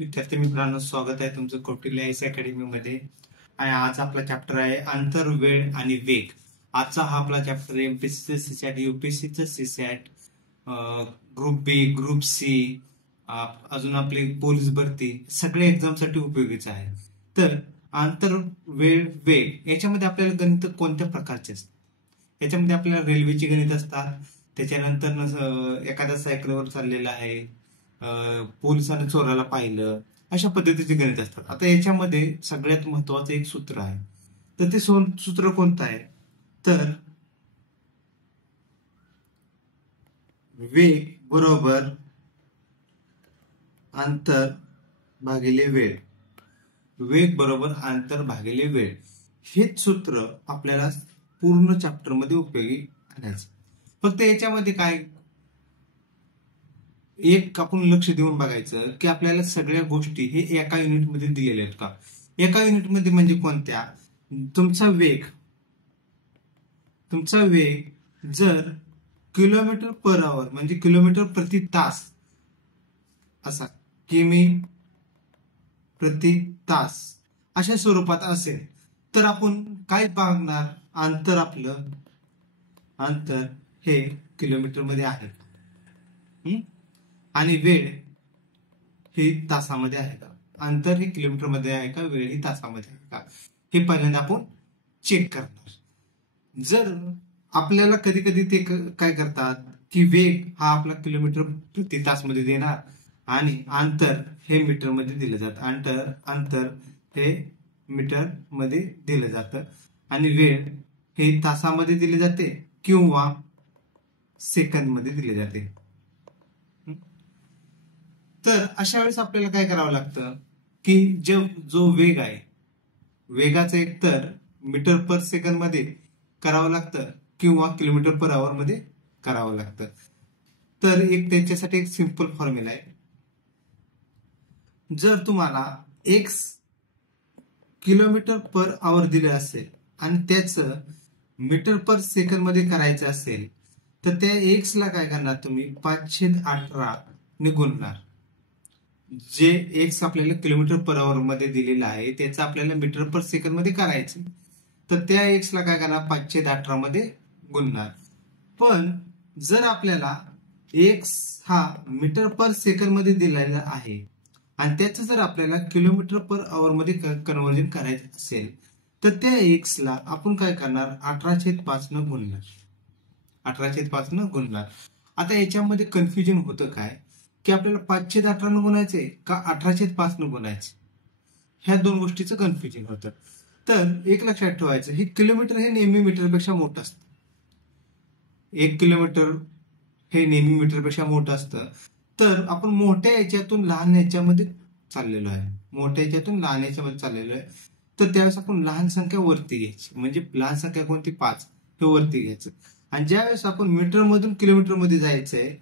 विद्यार्थी मित्रांनो, स्वागत आहे तुमचं कौटिल्य आयस अकॅडमी मध्ये. आणि आज आपला चॅप्टर आहे अंतर, वेळ आणि वेग. आजचा हा आपला चॅप्टर आहे एमपीएससी सीसॅट, युपीएससीचं सीसॅट, ग्रुप बी, ग्रुप सी, अजून आपली पोलीस भरती, सगळ्या एक्झामसाठी उपयोगीचा आहे. तर अंतर, वेळ, वेग याच्यामध्ये आपल्याला गणित कोणत्या प्रकारचे असतात? याच्यामध्ये आपल्याला रेल्वेची गणित असतात, त्याच्यानंतर एखाद्या सायकलवर चाललेला आहे, पोलिसांनी चोराला पाहिलं, अशा पद्धतीचे गणित असतात. आता याच्यामध्ये सगळ्यात महत्वाचं एक सूत्र आहे. तर ते सूत्र कोणतं आहे? तर वेग बरोबर अंतर भागिले वेळ. वेग बरोबर अंतर भागिले वेळ हेच सूत्र आपल्याला पूर्ण चॅप्टर मध्ये उपयोगी आणायचं. फक्त याच्यामध्ये काय एक आपण लक्ष देऊन बघायचं की आपल्याला सगळ्या गोष्टी हे एका युनिटमध्ये दिलेल्या आहेत का? एका युनिटमध्ये म्हणजे कोणत्या? तुमचा वेग जर किलोमीटर पर आवर म्हणजे किलोमीटर प्रति तास असा, किमी प्रति तास अशा स्वरूपात असेल तर आपण काय बघणार? अंतर हे किलोमीटर मध्ये आहे आणि वेळ ही तासामध्ये आहे का? अंतर हे किलोमीटर मध्ये आहे का, वेळ ही तासामध्ये आहे का, हे पहिल्यांदा आपण चेक करणार. जर आपल्याला कधी कधी ते काय करतात की वेग हा आपला किलोमीटर प्रति तास मध्ये देणार आणि अंतर हे मीटर मध्ये दिलं जातं. अंतर हे मीटर मध्ये दिलं जातं आणि वेळ हे तासामध्ये दिले जाते किंवा सेकंद मध्ये दिले जाते. तर अशा वेळेस आपल्याला काय करावं लागतं की जो वेग आहे, वेगाचं एक तर मीटर पर सेकंद मध्ये करावं लागतं किंवा किलोमीटर पर आवर मध्ये करावं लागतं. तर त्याच्यासाठी एक सिंपल फॉर्म्युला आहे. जर तुम्हाला x किलोमीटर पर आवर दिलं असेल आणि त्याचं मीटर पर सेकंद मध्ये करायचं असेल तर त्या x ला काय करणार तुम्ही? 5/18 ने गुणणार. जे एक्स आपल्याला किलोमीटर पर आवर मध्ये दिलेला आहे त्याचं आपल्याला मीटर पर सेकंद मध्ये करायचं, तर त्या एक्स ला काय करणार? 5/18 मध्ये गुणणार. पण जर आपल्याला एक्स हा मीटर पर सेकंद मध्ये दिलेला आहे आणि त्याचं जर आपल्याला किलोमीटर पर आवर मध्ये कन्व्हर्जन करायचं असेल तर त्या एक्स ला आपण काय करणार? 18/5 न गुणणार. 18/5 न गुणणार. आता याच्यामध्ये कन्फ्युजन होतं काय की आपल्याला 5/18 न गुणायचे का 18/5 न गुणायचे, ह्या दोन गोष्टीचं कन्फ्युजन होतं. तर एक लक्षात ठेवायचं, हे किलोमीटर हे नेहमी मीटरपेक्षा मोठं असतं. 1 किलोमीटर हे नेहमी मीटरपेक्षा मोठं असतं. तर आपण मोठ्या याच्यातून लहान याच्यामध्ये चाललेलो आहे, तर त्यावेळेस आपण लहान संख्या वरती घ्यायची. म्हणजे लहान संख्या कोणती? 5 हे वरती घ्यायचं. आणि ज्यावेळेस आपण मीटर मधून किलोमीटर मध्ये जायचंय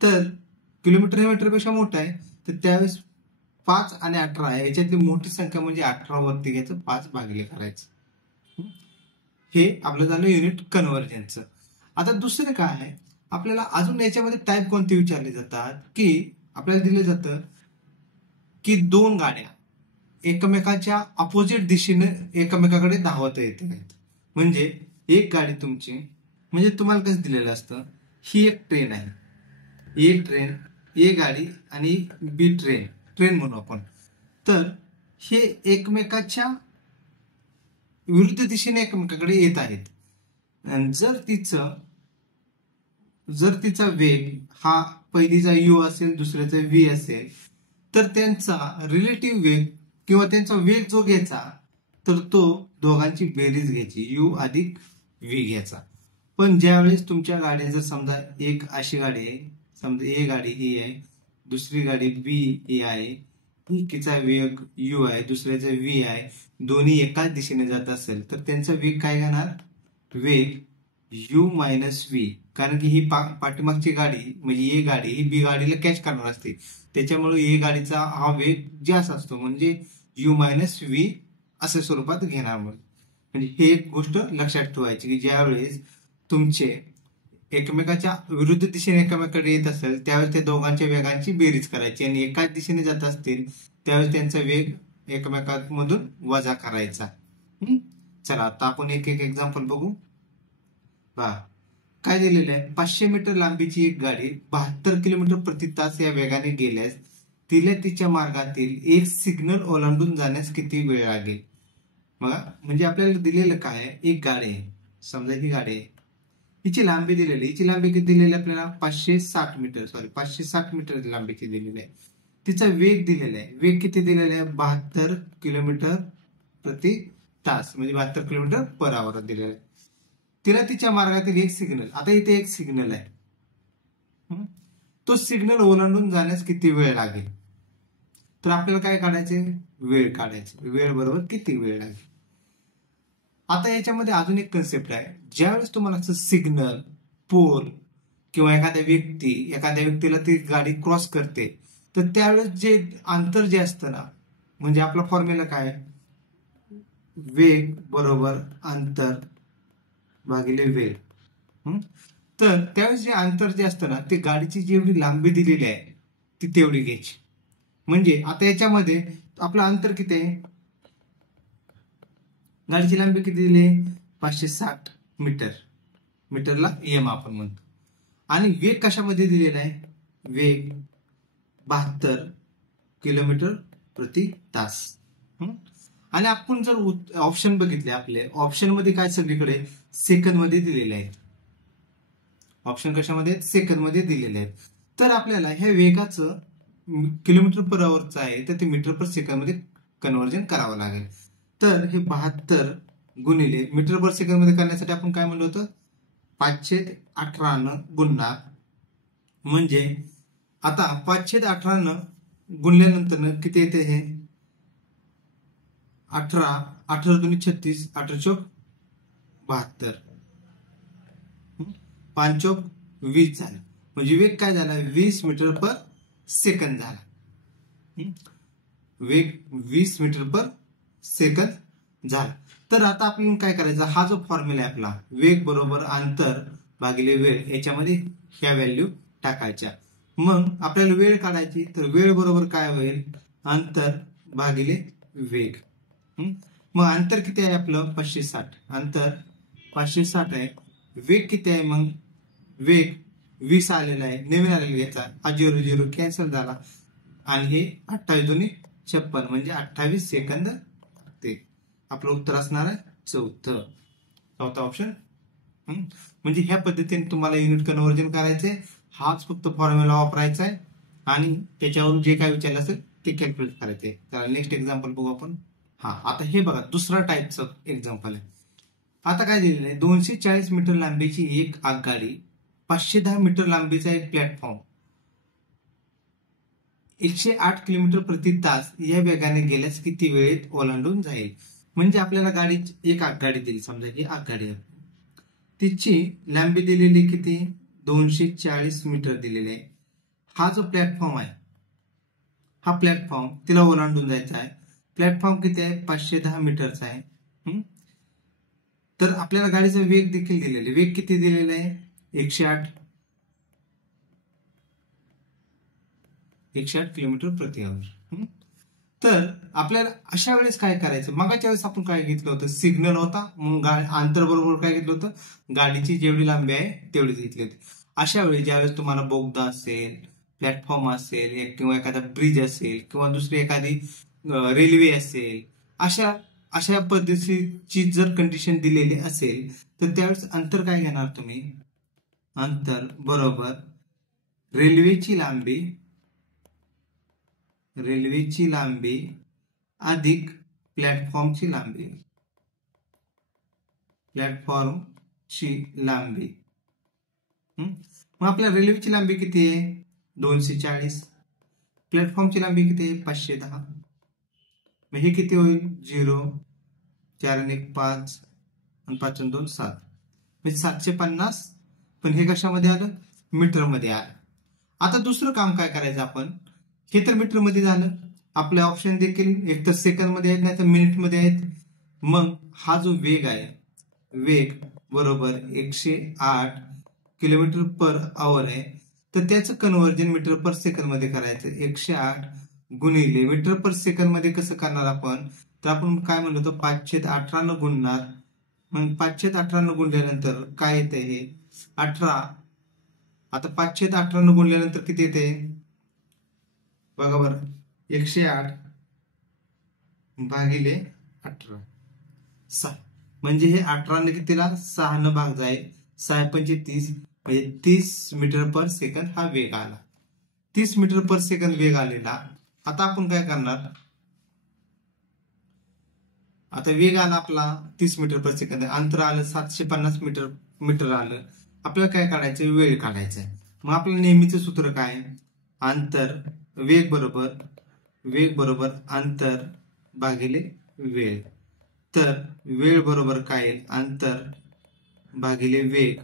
तर किलोमीटर हे मीटरपेक्षा मोठं आहे, तर त्यावेळेस 5 आणि 18 याच्यातली मोठी संख्या म्हणजे 18 वरती घ्यायचं, 5 भागिले करायचं. हे आपलं झालं युनिट कन्व्हर्जनचं. आता दुसरं काय आहे, आपल्याला अजून याच्यामध्ये टाईप कोणते विचारले जातात की आपल्याला दिलं जातं की दोन गाड्या एकमेकाच्या अपोजिट दिशेने एकमेकाकडे धावत येते. म्हणजे एक गाडी तुमची, म्हणजे तुम्हाला कसं दिलेलं असतं, ही एक ट्रेन आहे, ए गाडी आणि बी ट्रेन म्हणू आपण. तर हे एकमेकाच्या विरुद्ध दिशेने एकमेकाकडे येत आहेत. आणि जर तिचा वेग हा पहिलीचा u असेल, दुसऱ्याचा v असेल, तर त्यांचा रिलेटिव्ह वेग किंवा त्यांचा वेग जो घ्यायचा तर तो दोघांची बेरीज घ्यायची, u अधिक v घ्यायचा. पण ज्यावेळेस तुमच्या गाड्या जर समजा एक अशी गाडी आहे, समजा ए गाडी ही आहे, दुसरी गाडी बी आहे, एकीचा वेग u आहे, दुसऱ्याचा v आहे, दोन्ही एकाच दिशेने जात असेल तर त्यांचा वेग काय घेणार? वेग u मायनस v. कारण की ही पाठीमागची गाडी म्हणजे ए गाडी ही बी गाडीला कॅच करणार असते, त्याच्यामुळे ए गाडीचा हा वेग जास्त असतो, म्हणजे u मायनस v अशा स्वरूपात घेणार. म्हणजे हे एक गोष्ट लक्षात ठेवायची की ज्यावेळेस तुमचे एकमेकाच्या विरुद्ध दिशेने एकमेकाकडे येत असेल त्यावेळेस त्या दोघांच्या वेगांची बेरीज करायची आणि एकाच दिशेने जात असतील त्यावेळेस त्यांचा वेग एकमेकांमधून वजा करायचा. चला आता आपण एक एक एक्झाम्पल बघू. पहा काय दिलेलं आहे. 500 मीटर लांबीची एक गाडी 72 किलोमीटर प्रति तास या वेगाने गेल्यास तिला तिच्या मार्गातील एक सिग्नल ओलांडून जाण्यास किती वेळ लागेल. बघा म्हणजे आपल्याला दिलेलं काय आहे, एक गाडी आहे, समजा ही गाडी आहे, हिची लांबी दिलेली, हिची लांबी किती दिलेली आपल्याला 560 मीटर लांबीची दिलेली आहे. तिचा वेग दिलेला आहे, वेग किती दिलेला आहे 72 किलोमीटर प्रति तास म्हणजे 72 किलोमीटर पर आवर दिलेला आहे. तिला तिच्या मार्गातील एक सिग्नल, आता इथे एक सिग्नल आहे, तो सिग्नल ओलांडून जाण्यास किती वेळ लागेल. तर आपल्याला काय काढायचे, वेळ काढायचे. वेळ बरोबर किती वेळ लागेल. आता याच्यामध्ये अजून एक कन्सेप्ट आहे. ज्यावेळेस तुम्हाला सिग्नल, पोल किंवा एखाद्या व्यक्तीला ती गाडी क्रॉस करते तर त्यावेळेस जे अंतर जे असतं ना, म्हणजे आपला फॉर्म्युला काय, वेग बरोबर अंतर भागिले वेळ. तर त्यावेळेस जे अंतर जे असतं ना, ते गाडीची जेवढी लांबी दिलेली आहे ती तेवढी घ्यायची. म्हणजे आता याच्यामध्ये आपलं अंतर किती आहे, गाडीची लांबी किती दिली आहे 560 मीटर, मीटरला एम आपण म्हणतो. आणि वेग कशामध्ये दिलेला आहे, वेग 72 किलोमीटर प्रति तास. आणि आपण जर ऑप्शन बघितले, आपले ऑप्शन मध्ये काय सगळीकडे सेकंद मध्ये दिलेले आहेत. ऑप्शन कशामध्ये, सेकंद मध्ये दिलेले आहेत. तर आपल्याला ह्या वेगाचं किलोमीटर पर आवरचं आहे तर ते मीटर पर सेकंद मध्ये कन्व्हर्जन करावं लागेल. तर हे 72 गुणिले मीटर पर सेकंद मध्ये करण्यासाठी आपण काय म्हणलं होतं, 518 गुणणार. म्हणजे आता 518 गुणल्यानंतर किती येते, हे 18 दुनी 36, 18 चौक 72, 5 चौक 20 झालं. म्हणजे वेग काय झाला 20 मीटर पर सेकंद झाला. वेग 20 मीटर पर सेकंद झाला. तर आता आपण काय करायचं, हा जो फॉर्म्युला आहे आपला, वेग बरोबर अंतर भागिले वेळ, याच्यामध्ये ह्या व्हॅल्यू टाकायच्या. मग आपल्याला वेळ काढायची, तर वेळ बरोबर काय होईल, अंतर भागिले वेग. मग अंतर किती आहे आपलं 560, अंतर 560 आहे. वेग किती आहे, मग वेग 20 आलेला आहे, नवीन आलेला घ्यायचा, हा 0 0 कॅन्सल झाला आणि हे 28 दुनी 56 म्हणजे 28 सेकंद. ते आपलं उत्तर असणार आहे चौथा ऑप्शन. म्हणजे ह्या पद्धतीने तुम्हाला युनिट कन्व्हर्जन करायचंय. हाच फक्त फॉर्म्युला वापरायचा आहे आणि त्याच्यावरून जे काय विचारलं असेल ते कॅल्क्युलेट करायचंय. तर नेक्स्ट एक्झाम्पल बघू आपण. आता हे बघा दुसरा टाईपचं एक्झाम्पल आहे. आता काय दिलेलं आहे, 240 मीटर लांबीची एक आगगाडी, 510 मीटर लांबीचा एक प्लॅटफॉर्म, 108 किलोमीटर प्रति तास या वेगाने गेल्यास किती वेळेत ओलांडून जाईल. म्हणजे आपल्याला गाडी, एक आगगाडी दिली, समजा ही आगगाडी आहे, तिची लांबी दिलेली किती 240 मीटर दिलेली आहे. हा जो प्लॅटफॉर्म आहे, हा प्लॅटफॉर्म तिला ओलांडून जायचा आहे. प्लॅटफॉर्म किती आहे 510 मीटरचा आहे. तर आपल्याला गाडीचा वेग देखील दिलेला आहे. वेग किती दिलेला आहे 108 किलोमीटर प्रति आवर. तर आपल्याला अशा वेळेस काय करायचं, मागाच्या वेळेस आपण काय घेतलं होतं, सिग्नल होता, मग अंतर बरोबर काय घेतलं होतं, गाडीची जेवढी लांबी आहे तेवढीच घेतली होती. अशा वेळी ज्यावेळेस तुम्हाला बोगदा असेल, प्लॅटफॉर्म असेल किंवा एखादा ब्रिज असेल किंवा दुसरी एखादी रेल्वे असेल, अशा पद्धतीची जर कंडिशन दिलेली असेल तर त्यावेळेस अंतर काय घेणार तुम्ही, अंतर बरोबर रेल्वेची लांबी अधिक प्लॅटफॉर्मची लांबी. मग आपल्या रेल्वेची लांबी किती आहे 240, प्लॅटफॉर्मची लांबी किती आहे 510. मग हे किती होईल 0, 4 आणि 1 5 आणि 5 आणि 2 7, म्हणजे 750. पण हे कशामध्ये आलं, मीटर मध्ये आलं. आता दुसरं काम काय करायचं आपण, हे तर मीटर मध्ये झालं, आपले ऑप्शन देखील एक तर सेकंद मध्ये आहेत नाही तर मिनिट मध्ये आहेत. मग हा जो वेग आहे, वेग बरोबर 108 किलोमीटर पर आवर आहे, तर त्याचं कन्व्हर्जन मीटर पर सेकंद मध्ये करायचं. 108 गुणिले मीटर पर सेकंद मध्ये कसं करणार आपण, तर आपण काय म्हणतो 5/18 न गुणणार. मग 5/18 न गुणल्यानंतर काय येते हे 18. आता 5/18 न गुणल्यानंतर किती येते बघा बरं, 108 भागिले 18 6. म्हणजे हे 18 ने कितीला 6 न भाग जाईल, 6×5 = 30, म्हणजे 30 मीटर पर सेकंद हा वेग आला. 30 मीटर पर सेकंद वेग आलेला. आता आपण काय करणार, आता वेग आला आपला 30 मीटर पर सेकंद, अंतर आलं 750 मीटर आलं. आपल्याला काय काढायचं, वेळ काढायचा आहे. मग आपलं नेहमीचं सूत्र काय, अंतर वेग बरोबर अंतर भागिले वेळ. तर वेळ बरोबर काय येईल, अंतर भागिले वेग.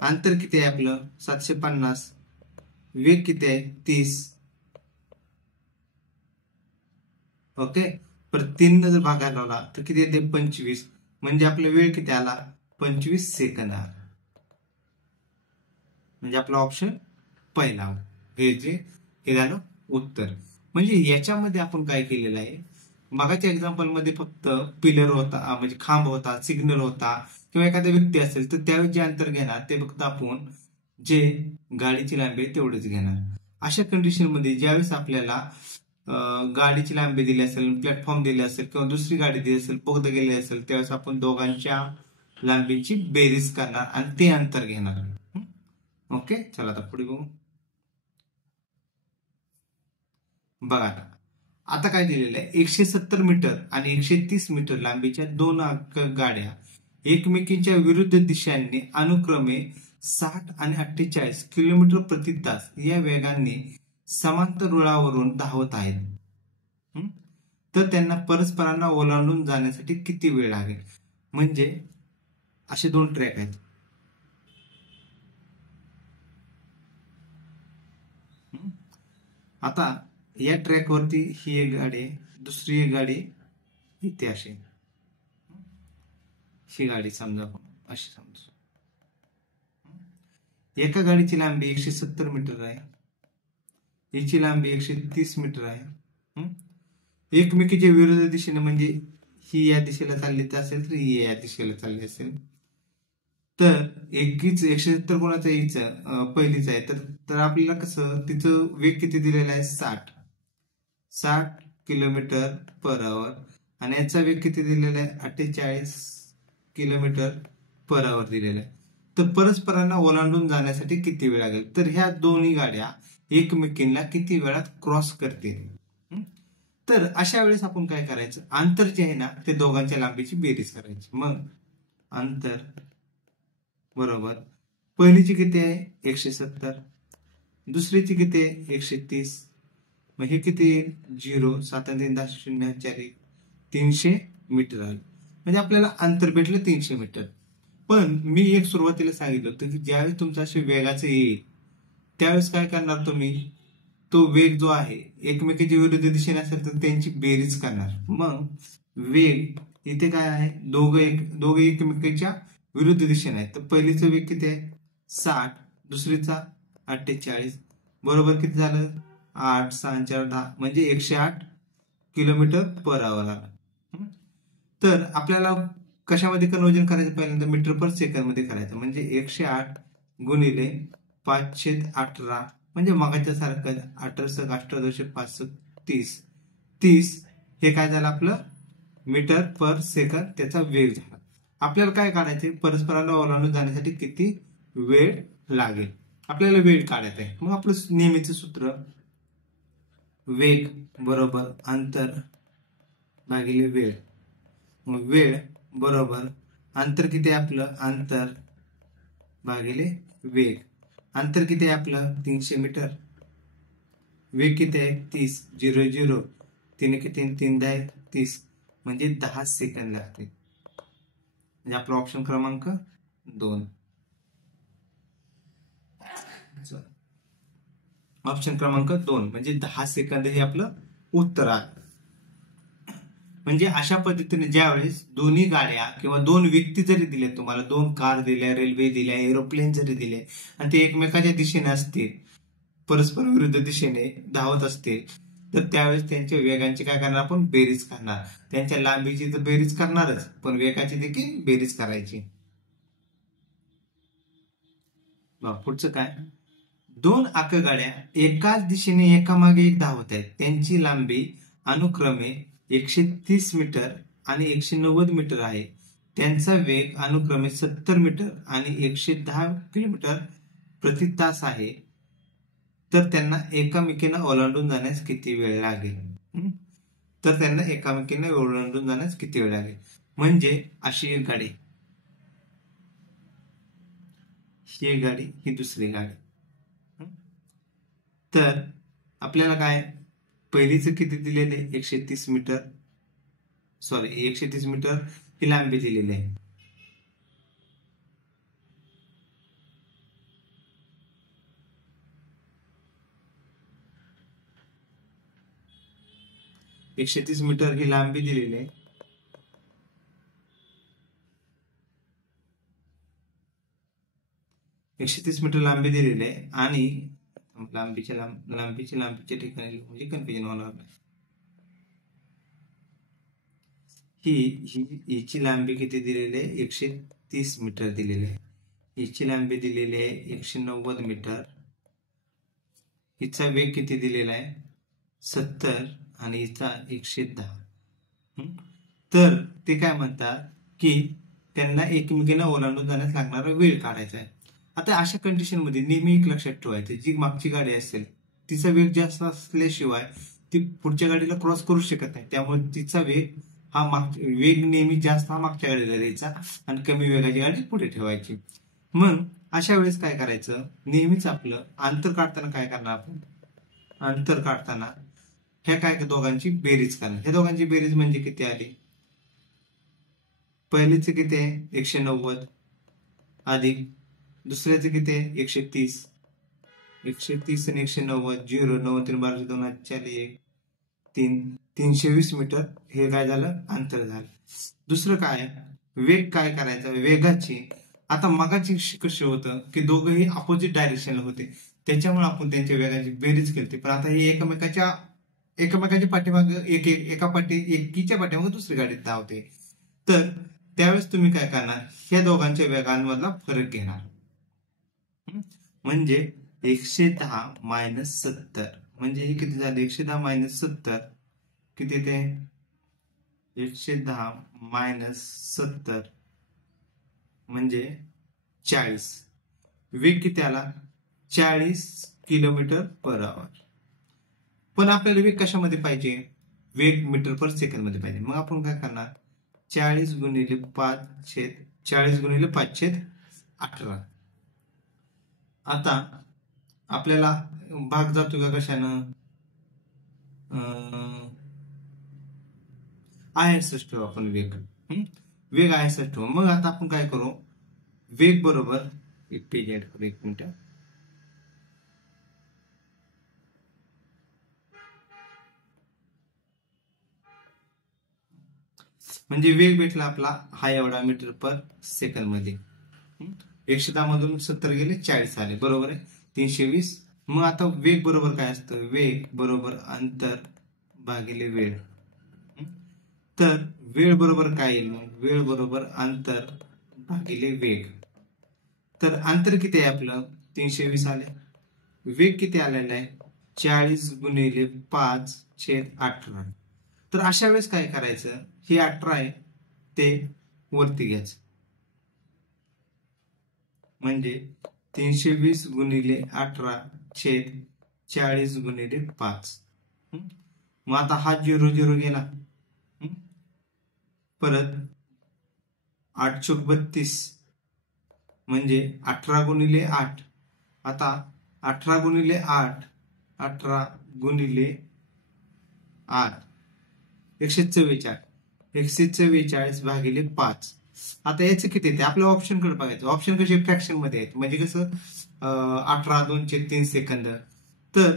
अंतर किती आहे आपलं 750, वेग किती आहे 30. ओके, पर 3 जर भागायला लावला तर किती येते 25. म्हणजे आपला वेळ किती आला 25 सेकंद आला. म्हणजे आपला ऑप्शन पहिला हे झालं उत्तर. म्हणजे याच्यामध्ये आपण काय केलेलं आहे, मागाच्या एक्झाम्पल मध्ये फक्त पिलर होता, म्हणजे खांब होता, सिग्नल होता किंवा एखादा व्यक्ती असेल तर त्यावेळेस जे अंतर घेणार ते फक्त आपण जे गाडीची लांबी आहे तेवढेच घेणार. अशा कंडिशन मध्ये ज्यावेळेस आपल्याला गाडीची लांबी दिली असेल, प्लॅटफॉर्म दिले असेल किंवा दुसरी गाडी दिली असेल, बोगदा गेले असेल, त्यावेळेस आपण दोघांच्या लांबीची बेरीज करणार आणि ते अंतर घेणार. ओके, चला आता पुढे बघू. बघा आता काय दिलेलं आहे, 170 मीटर आणि 130 मीटर लांबीच्या दोन गाड्या एकमेकींच्या विरुद्ध दिशांनी अनुक्रमे 60 आणि 48 किलोमीटर प्रति तास या वेगाने समांतर रुळावरून धावत आहेत. तर त्यांना परस्परांना ओलांडून जाण्यासाठी किती वेळ लागेल. म्हणजे असे दोन ट्रॅक आहेत. आता या ट्रॅक वरती ही एक गाडी आहे, दुसरी एक गाडी इथे अशी, ही गाडी समजा अशी समजू. एका गाडीची लांबी 170 मीटर आहे, हिची लांबी 130 मीटर आहे. एकमेकीच्या विरुद्ध दिशेने, म्हणजे ही या दिशेला चालली असेल तर ही या दिशेला चालली असेल, तर एकीच 170 कोणाचं यायचं पहिलीच आहे, तर आपल्याला कसं तिचं वेग किती दिलेला आहे 60 किलोमीटर पर आवर आणि याचा वेग किती दिलेला आहे 48 किलोमीटर पर आवर दिलेला आहे. तर परस्परांना ओलांडून जाण्यासाठी किती वेळ लागेल, तर ह्या दोन्ही गाड्या एकमेकींना किती वेळात क्रॉस करतील. तर अशा वेळेस आपण काय करायचं, अंतर जे आहे ना ते दोघांच्या लांबीची बेरीज करायची. मग अंतर बरोबर पहिलीची किती आहे 170, दुसरीची किती आहे 130, मग हे किती 0 7 3 10 0 4 300 मीटर आलं. म्हणजे आपल्याला अंतर भेटलं 300 मीटर. पण मी एक सुरुवातीला सांगितलं होतं की ज्यावेळेस तुमचं असे वेगाचं येईल त्यावेळेस काय करणार तुम्ही, तो वेग जो आहे एकमेकीच्या विरुद्ध दिशेने असेल तर त्यांची बेरीज करणार. मग वेग इथे काय आहे, दोघे एकमेकीच्या विरुद्ध दिशेने आहे. तर पहिलीचा वेग किती आहे 60, दुसरीचा 48, बरोबर किती झालं 8 6 4 10, म्हणजे 108 किलोमीटर पर आवर आला. तर आपल्याला कशामध्ये कन्वर्जन करायचं, पहिल्यांदा मीटर पर सेकंद मध्ये करायचं. म्हणजे 108 गुणिले 5/18, म्हणजे मगाच्या सारखं 18×5 हे काय झालं आपलं मीटर पर सेकंद, त्याचा वेग झाला. आपल्याला काय काढायचे, परस्परांना ओलांडून जाण्यासाठी किती वेळ लागेल, आपल्याला वेळ काढायचा आहे. मग आपलं नेहमीचं सूत्र वेग बरोबर अंतर भागिले वेळ. मग वेळ बरोबर अंतर किती आहे आपलं, अंतर भागिले वेग. अंतर किती आहे आपलं 300 मीटर, वेग किती आहे 30, 0 0 3 किती 3 10 30, म्हणजे 10 सेकंद लागतील. म्हणजे आपला ऑप्शन क्रमांक 2. ऑप्शन क्रमांक 2 म्हणजे 10 सेकंद हे आपलं उत्तर आहे. म्हणजे अशा पद्धतीने ज्यावेळेस दोन्ही गाड्या किंवा दोन व्यक्ती जरी दिले, तुम्हाला 2 कार दिल्या, रेल्वे दिल्या, एरोप्लेन जरी दिले आणि ते एकमेकाच्या दिशेने असतील, परस्पर विरुद्ध दिशेने धावत असतील, तर त्यावेळेस त्यांच्या वेगांची काय करणार आपण बेरीज करणार. त्यांच्या लांबीची तर बेरीज करणारच, पण वेगाची देखील बेरीज करायची. पुढचं काय, दोन आकगाड्या एकाच दिशेने एकामागे एक धावत आहेत. त्यांची लांबी अनुक्रमे 130 मीटर आणि 190 मीटर आहे. त्यांचा वेग अनुक्रमे 70 मीटर आणि 110 किलोमीटर प्रति तास आहे. तर त्यांना एकामेकींना ओलांडून जाण्यास किती वेळ लागेल? तर त्यांना एकामेकींना ओलांडून जाण्यास किती वेळ लागेल? म्हणजे अशी एक गाडी, ही एक गाडी, ही दुसरी गाडी. तर आपल्याला काय, पहिलीचं किती दिलेले 130 मीटर, 130 मीटर ही लांबी दिलेली आहे. एकशे 30 मीटर ही लांबी दिलेली आहे. एकशे 30 मीटर लांबी दिलेली आहे आणि लांबीच्या ठिकाणी म्हणजे कन्फ्युजन होणार नाही. हिची लांबी किती दिलेली आहे? 130 मीटर दिलेली आहे. हिची लांबी दिलेली आहे 190 मीटर. हिचा वेग किती दिलेला आहे? 70 आणि हिचा 110. तर ते काय म्हणतात की त्यांना एकमेकींना ओलांडून जाण्यास लागणारा वेळ काढायचा आहे. आता अशा कंडिशन मध्ये नेहमी एक लक्षात ठेवायचं, जी मागची गाडी असेल तिचा वेग जास्त असल्याशिवाय ती पुढच्या गाडीला क्रॉस करू शकत नाही. त्यामुळे तिचा वेग वेग नेहमी जास्त हा मागच्या गाडीला द्यायचा आणि कमी वेगाची गाडी पुढे ठेवायची. मग अशा वेळेस काय करायचं, नेहमीच आपलं अंतर काढताना काय करणार आपण, अंतर काढताना ह्या काय दोघांची बेरीज करणार. ह्या दोघांची बेरीज म्हणजे किती आली, पहिलीचे किती आहे 190 अधिक दुसऱ्याचे किती आहे 130. 130 आणि 190 0 9 3 12 2 4 1 320 मीटर हे काय झालं, अंतर झालं. दुसरं काय, वेग काय करायचा, वेगाची आता मगाची कशी होतं की दोघंही अपोजिट डायरेक्शनला होते, त्याच्यामुळे आपण त्यांच्या वेगाची बेरीज केली. पण आता हे एकमेकाच्या पाठीमागे एकीच्या पाठीमागे दुसरी गाडी धावते. तर त्यावेळेस तुम्ही काय करणार, ह्या दोघांच्या वेगांमधला फरक घेणार. म्हणजे 110 मायनस 70 म्हणजे हे किती झाले, 110 मायनस 70 किती ते 110 मायनस 70 म्हणजे 40. वेग किती आला, 40 किलोमीटर पर आवर. पण आपल्याला वेग कशामध्ये पाहिजे, वेग मीटर पर सेकंड मध्ये पाहिजे. मग आपण काय करणार, 40 गुणिले 5/18. आता आपल्याला भाग जातो का कशानं, ISS ठेवू आपण वेग ISS ठेवू. मग आता आपण काय करू, वेग बरोबर एक पेज ऍड करू, 1 मिनिट. म्हणजे वेग भेटला आपला हा एवढा मीटर पर सेकंड मध्ये. 110 मधून 70 गेले 40 आले, बरोबर आहे 320. मग आता वेग बरोबर काय असतं, वेग बरोबर अंतर भागिले वेळ. तर वेळ बरोबर काय येईल, मग वेळ बरोबर अंतर भागिले वेग. तर अंतर किती आहे आपलं 320 आले, वेग किती आलेला आहे 40 गुणिले 5/18. तर अशा वेळेस काय करायचं, हे 18 आहे ते वरती घ्यायचं, म्हणजे 320 गुणिले 18/40 गुणिले 5. मग आता हा 0 0 गेला, परत 8 चौक 32 म्हणजे 18 गुणिले 8. आता 18 गुणिले 8 18 गुणिले 8 144. 144 भागिले 5. आता याचं किती येते, आपल्या ऑप्शन कडे बघायचं. ऑप्शन कसे फ्रॅक्शन मध्ये आहेत, म्हणजे कसं 18 2/3 सेकंद. तर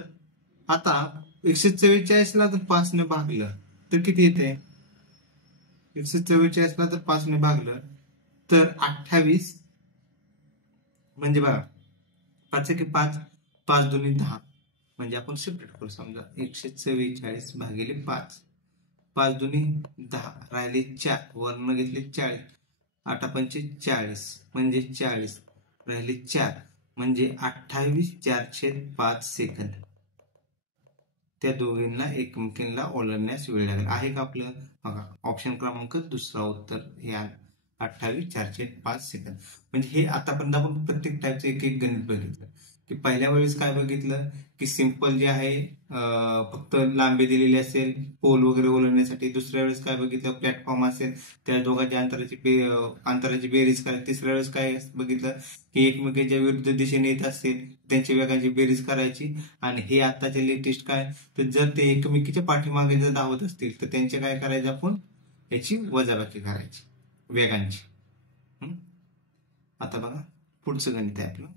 आता 144 ला जर 5 ने भागलं तर किती येते, 144 ला जर 5 ने भागलं तर 28. म्हणजे बघा 5 1 5 5 2 10. म्हणजे आपण सेपरेट करू. समजा 144 भागिले 5, 5 दुनी 10, राहिले 4, वर्ण घेतले 40, 8 पंचे 40 म्हणजे 40, राहिले 4 म्हणजे 28/4/5 सेकंद. त्या दोघींना एकमेकींना ओलांडण्यास वेळ लागेल. आहे का आपलं? बघा ऑप्शन क्रमांक दुसरा उत्तर हे 28/4/5 सेकंद. म्हणजे हे आतापर्यंत आपण प्रत्येक टाईपचं एक एक गणित बघितलं. की पहिल्या वेळेस काय बघितलं की सिंपल जे आहे फक्त लांबी दिलेली असेल पोल वगैरे ओलांडण्यासाठी. दुसऱ्या वेळेस काय बघितलं, प्लॅटफॉर्म असेल त्या दोघांच्या अंतराची बेरीज करायची. तिसऱ्या वेळेस काय बघितलं की एकमेकांच्या विरुद्ध दिशेने येत असतील त्यांच्या वेगांची बेरीज करायची. आणि हे आताचे लेटेस्ट काय, तर जर ते एकमेकीच्या पाठीमागे जर धावत असतील तर त्यांचे काय करायचं, आपण याची वजाबाकी करायची वेगांची. आता बघा पुढचं गणित आहे आपलं.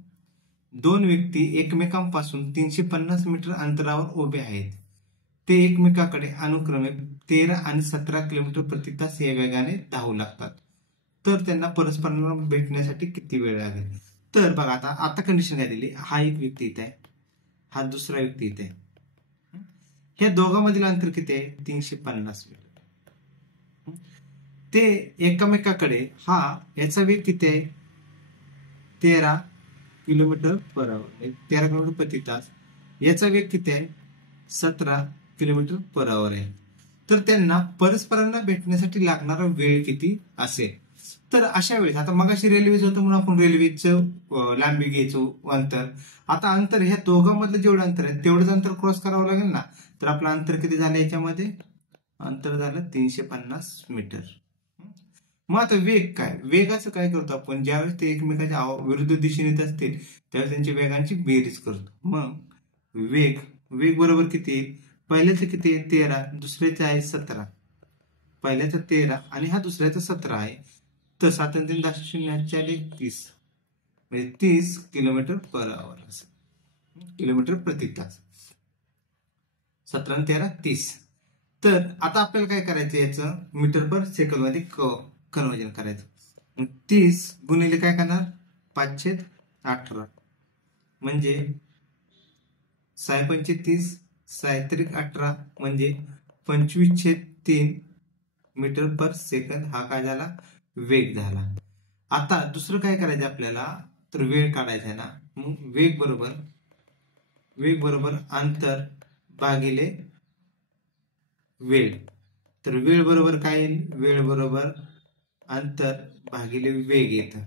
दोन व्यक्ती एकमेकांपासून 350 मीटर अंतरावर उभे आहेत. ते एकमेकाकडे अनुक्रमे 13 आणि 17 किलोमीटर प्रति तास या वेगाने धावू लागतात. तर त्यांना परस्परांना भेटण्यासाठी किती वेळ लागेल? तर बघा आता कंडिशन काय दिली, हा एक व्यक्ती इथे आहे, हा दुसरा व्यक्ती इथे आहे. ह्या दोघांमधील अंतर किती आहे? 350 मीटर. ते एकमेकाकडे याचा वेग किती आहे? 13 किलोमीटर पर आवर, 13 किलोमीटर प्रति तास. याचा वेग किती आहे? 17 किलोमीटर पर आवर आहे. तर त्यांना परस्परांना भेटण्यासाठी लागणारा वेळ किती असेल? तर अशा वेळेस आता मगाशी रेल्वेचं होतं म्हणून आपण रेल्वेचं लांबी घ्यायचो अंतर. आता अंतर ह्या दोघांमधलं जेवढं अंतर आहे तेवढंच अंतर क्रॉस करावं लागेल ना. तर आपलं अंतर किती झालं याच्यामध्ये? अंतर झालं 350 मीटर. मग आता वेग काय? वेगाचं काय करतो आपण, ज्यावेळेस ते एकमेकाच्या विरुद्ध दिशेने येत असतील त्यावेळेस त्यांच्या वेगांची बेरीज करतो. मग वेग बरोबर किती येईल? पहिल्याचं किती आहे? 13, दुसऱ्याचं आहे 17. पहिल्याचं 13 आणि हा दुसऱ्याचा 17 आहे. तर 7 आणि 3 10 0 30 म्हणजे 30 किलोमीटर पर आवर असं, किलोमीटर प्रति तास. 17 आणि 13 30. तर आता आपल्याला काय करायचं, याचं मीटर पर सेकंद मध्ये कन्वर्जन करायचं. 30 गुणिले काय करणार? 5/18 म्हणजे 6×5 = 18 म्हणजे 25/3 मीटर पर सेकंद हा काय झाला? वेग झाला. आता दुसरं काय करायचं आपल्याला, तर वेळ काढायचा आहे ना. मग वेग बरोबर अंतर भागिले वेळ. तर वेळ बरोबर काय येईल? वेळ बरोबर अंतर भागिले वेग येतं.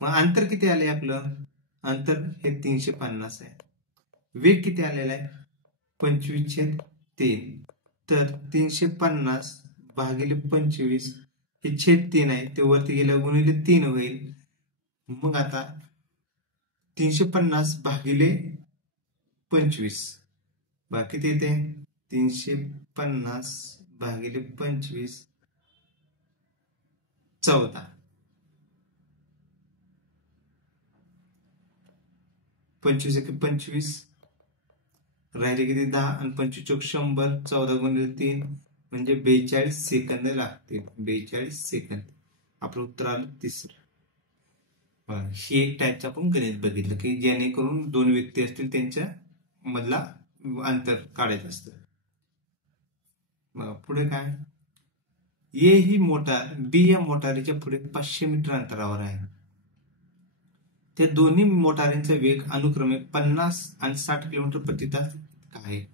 मग अंतर किती आले आपलं? अंतर हे 350 आहे. वेग किती आलेला आहे? 25/3. तर 350 भागिले 25 हे 3 आहे, ते वरती गेल्यावर गुणिले 3 होईल. मग आता 350 भागिले 25 किती येते? 350 भागिले 25 14. 25 राहिले किती? 10 आणि 25 100, 14 गुणिले 3 म्हणजे 42 सेकंद लागतील. 42 सेकंद. आपलं उत्तर आलं तिसरं. ही एक टाईपचं आपण गणित बघितलं की जेणेकरून दोन व्यक्ती असतील त्यांच्या मधला अंतर काढायचं असतं. पुढे काय? ए ही मोटार बी या मोटारीच्या पुढे 500 मीटर अंतरावर आहे. त्या दोन्ही मोटारींचा वेग अनुक्रमे 50 आणि 60 किलोमीटर प्रति तास आहे.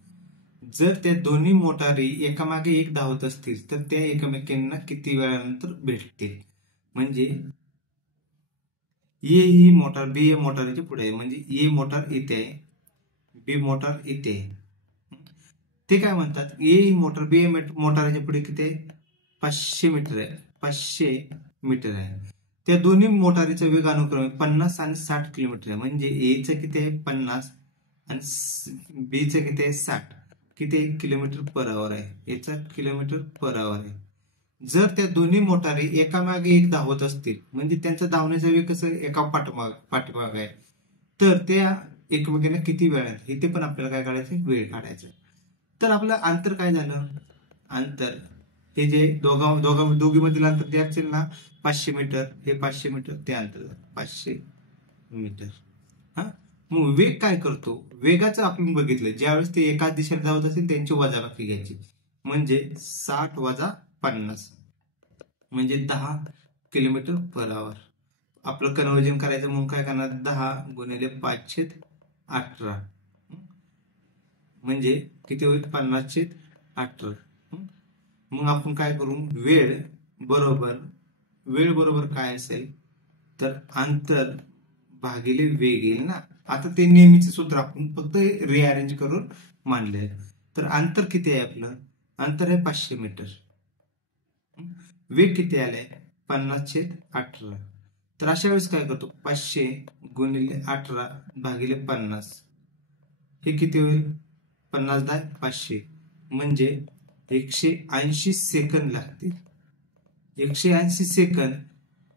जर त्या दोन्ही मोटारी एकामागे एक धावत असतील तर त्या एकमेकांना किती वेळानंतर भेटतील? म्हणजे ए ही मोटार बी या मोटारीच्या पुढे आहे, म्हणजे ए मोटार इथे आहे, बी मोटार इथे आहे. ते काय म्हणतात? ए ही मोटार बी मोटारच्या पुढे किती आहे? 500 मीटर आहे. 500 मीटर आहे. त्या दोन्ही मोटारीचा वेग अनुक्रमे 50 आणि 60 किलोमीटर आहे. म्हणजे एचं किती आहे? 50 आणि बीचं किती आहे? 60. किती किलोमीटर पर आवर आहे? याचा किलोमीटर पर आवर आहे. जर त्या दोन्ही मोटारी एकामागे एक धावत असतील म्हणजे त्यांचा धावण्याचा वेग कसं एका पाठीमाग आहे, तर त्या एकमेकांना किती वेळ आहे हे ते पण आपल्याला काय काढायचं? वेळ काढायचं. तर आपलं अंतर काय झालं? अंतर हे जे दोघीमधील अंतर ते असेल ना 500 मीटर, हे 500 मीटर ते अंतर 500 मीटर. मग वेग काय करतो, वेगाचं आपण बघितलं, ज्यावेळेस ते एकाच दिशेने धावत असेल त्यांची वजाबाकी घ्यायची, म्हणजे 60 वजा 50 म्हणजे 10 किलोमीटर पर आवर. आपलं कन्वर्जन करायचं म्हणून काय करणार, 10 गुणिले 5/18 म्हणजे किती होईल, 50/18. मग आपण काय करू, वेळ बरोबर काय असेल तर अंतर भागिले वेग येईल ना. आता ते नेहमीचे सूत्र आपण फक्त रिअरेंज करून मांडले. तर अंतर किती आहे आपलं, अंतर आहे 500 मीटर. वेग किती आलाय, 50/18. तर अशा वेळेस काय करतो, 500 गुणिले 18 भागिले 50 हे किती होईल, 50 10 500 म्हणजे 180 सेकंद लागतील. 180 सेकंद.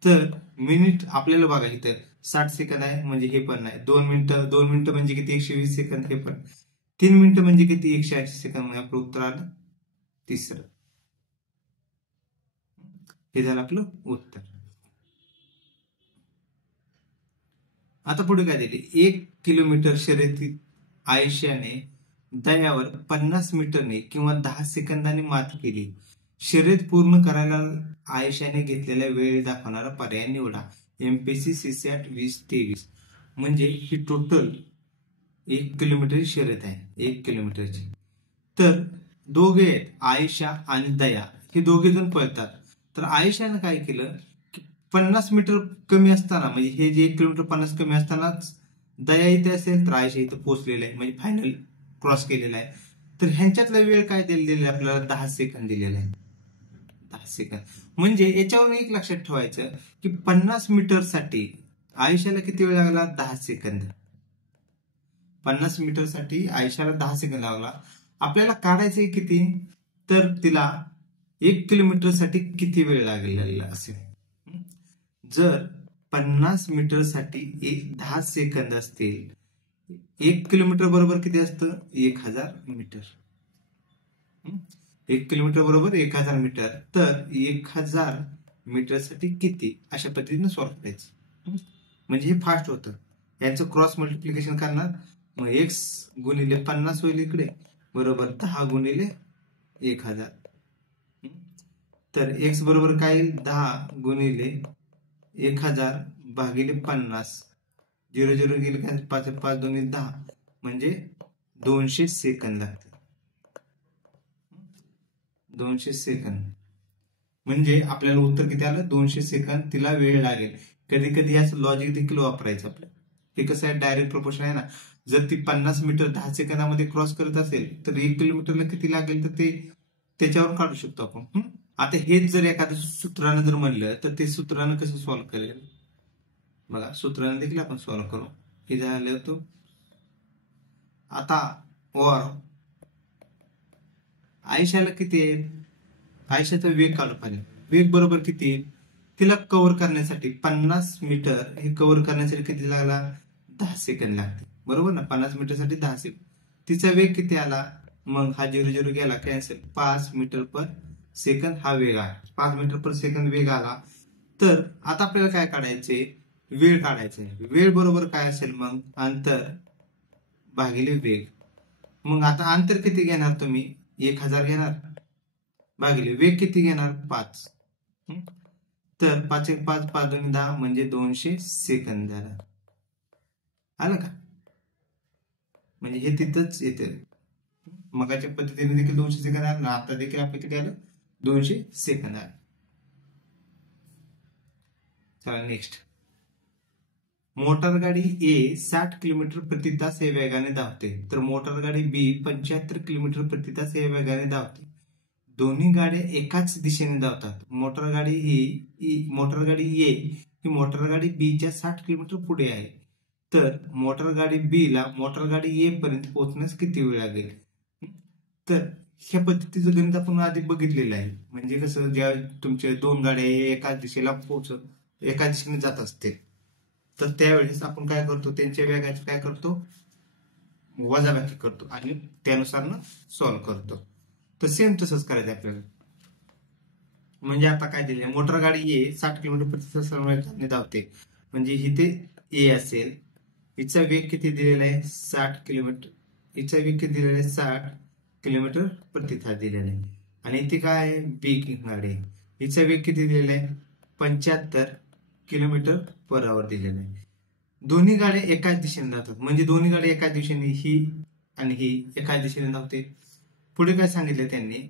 तर मिनिट आपल्याला बघा इथं 60 सेकंद आहे म्हणजे हे पण नाही, 2 मिनिटं म्हणजे किती, 120 सेकंद हे पण, 3 मिनिटं म्हणजे किती, 180 सेकंद म्हणजे आपलं उत्तर आलं तिसरं. हे झालं आपलं उत्तर. आता पुढे काय दिले, 1 किलोमीटर शर्यतीत आयशाने दयावर 50 मीटरने किंवा 10 सेकंदांनी मात केली. शर्यत पूर्ण करायला आयशाने घेतलेला वेळ दाखवणारा पर्याय निवडा. MPC CSAT 2023. म्हणजे ही टोटल 1 किलोमीटर शर्यत आहे, 1 किलोमीटरची. तर दोघे आहेत, आयशा आणि दया, हे दोघे जण पळतात. तर आयशाने काय केलं की 50 मीटर कमी असताना, म्हणजे हे जे 1 किलोमीटर 50 कमी असतानाच दया इथे असेल तर आयशा इथं पोहोचलेला आहे, म्हणजे फायनल क्रॉस केलेला आहे. तर ह्यांच्यातला वेळ काय दिलेला आहे आपल्याला, 10 सेकंद दिलेला आहे, 10 सेकंद. म्हणजे याच्यावरून एक लक्षात ठेवायचं की 50 मीटर साठी आयशाला किती वेळ लागला, 10 सेकंद. 50 मीटर साठी आयशाला 10 सेकंद लागला. आपल्याला काढायचंय किती, तर तिला 1 किलोमीटर साठी किती वेळ लागलेला असेल. जर 50 मीटर साठी 10 सेकंद असतील, 1 किलोमीटर बरोबर किती असतं, 1000 मीटर. 1 किलोमीटर बरोबर 1000 मीटर. तर 1000 मीटर साठी किती, अशा पद्धतीने सॉल्व्ह करायचं. म्हणजे हे फास्ट होतं. यांचं क्रॉस मल्टिप्लिकेशन करणार, मग x गुणिले 50 होईल इकडे, बरोबर 10 गुणिले 1000. तर x बरोबर काय येईल, 10 गुणिले 1000 भागिले 50. 0 0 गेले काय, 5 5 2 10 म्हणजे 200 सेकंद लागतील. 200 सेकंद म्हणजे आपल्याला उत्तर किती आलं, 200 सेकंद तिला वेळ लागेल. कधी कधी असं लॉजिक देखील वापरायचं आपलं. हे कसं आहे, डायरेक्ट प्रोपोर्शन आहे ना. जर ती 50 मीटर 10 सेकंदामध्ये क्रॉस करत असेल तर 1 किलोमीटरला किती लागेल, तर ते त्याच्यावर काढू शकतो आपण. आता हेच जर एखाद्या सूत्रानं जर म्हणलं तर ते सूत्रानं कसं सॉल्व्ह करेल बघा, सूत्रानं देखील आपण सॉल्व्ह करू. हे झालं होतं. आता और आयशाला किती आहे, आयशाचा वेग काढू पाहिजे. वेग बरोबर किती आहे, तिला कव्हर करण्यासाठी 50 मीटर हे कव्हर करण्यासाठी किती लागला, 10 सेकंद लागते, बरोबर ना. 50 मीटर साठी 10 सेकंद. तिचा वेग किती आला, मग हा 0 0 गेला कॅन्सल, 5 मीटर पर सेकंद हा वेग आहे. 5 मीटर पर सेकंद वेग आला. तर आता आपल्याला काय काढायचे, वेळ काढायचे. वेळ बरोबर काय असेल, मग अंतर भागिले वेग. मग आता अंतर किती घेणार तुम्ही, 1000 घेणार, भागिले वेग किती घेणार, 5. तर 5 1 5 5 2 10 म्हणजे 200 सेकंद झाला. आलं का, म्हणजे हे तिथंच येते. मगाच्या पद्धतीने देखील 200 सेकंद आलं ना, आता देखील आपलं किती आलं, 200 सेकंद आलं. चला नेक्स्ट. मोटार गाडी ए 60 किलोमीटर प्रति तास या वेगाने धावते, तर मोटार गाडी बी 75 किलोमीटर प्रति तास या वेगाने धावते. दोन्ही गाड्या एकाच दिशेने धावतात. मोटार गाडी ए ही मोटार गाडी बी च्या 60 किलोमीटर पुढे आहे. तर मोटार गाडी बी ला मोटार गाडी ए पर्यंत पोहोचण्यास किती वेळ लागेल. तर ह्या पद्धतीचं गणित आपण आधी बघितलेलं आहे. म्हणजे कसं, ज्या तुमच्या दोन गाड्या एकाच दिशेला एका दिशेने जात असतील तर त्यावेळेस आपण काय करतो, त्यांच्या वेगाची काय करतो, वजाबाकी करतो आणि त्यानुसार सॉल्व्ह करतो. तर सेम तसंच करायचं आपल्याला. म्हणजे आता काय दिले, मोटर गाडी ए 60 किलोमीटर प्रति तास वेगाने धावते, म्हणजे इथे ए असेल हिचा वेग किती दिलेला आहे 60 किलोमीटर, हिचा वेग किती दिलेला आहे 60 किलोमीटर प्रति तास दिलेला आहे. आणि ती काय आहे बी गाडी, हिचा वेग किती दिलेला आहे 75 किलोमीटर पर आवर दिलेला आहे. दोन्ही गाड्या एकाच दिशेने धावतात, म्हणजे दोन्ही गाड्या एकाच दिशेने, ही आणि ही एकाच दिशेने धावते. पुढे काय सांगितलं त्यांनी,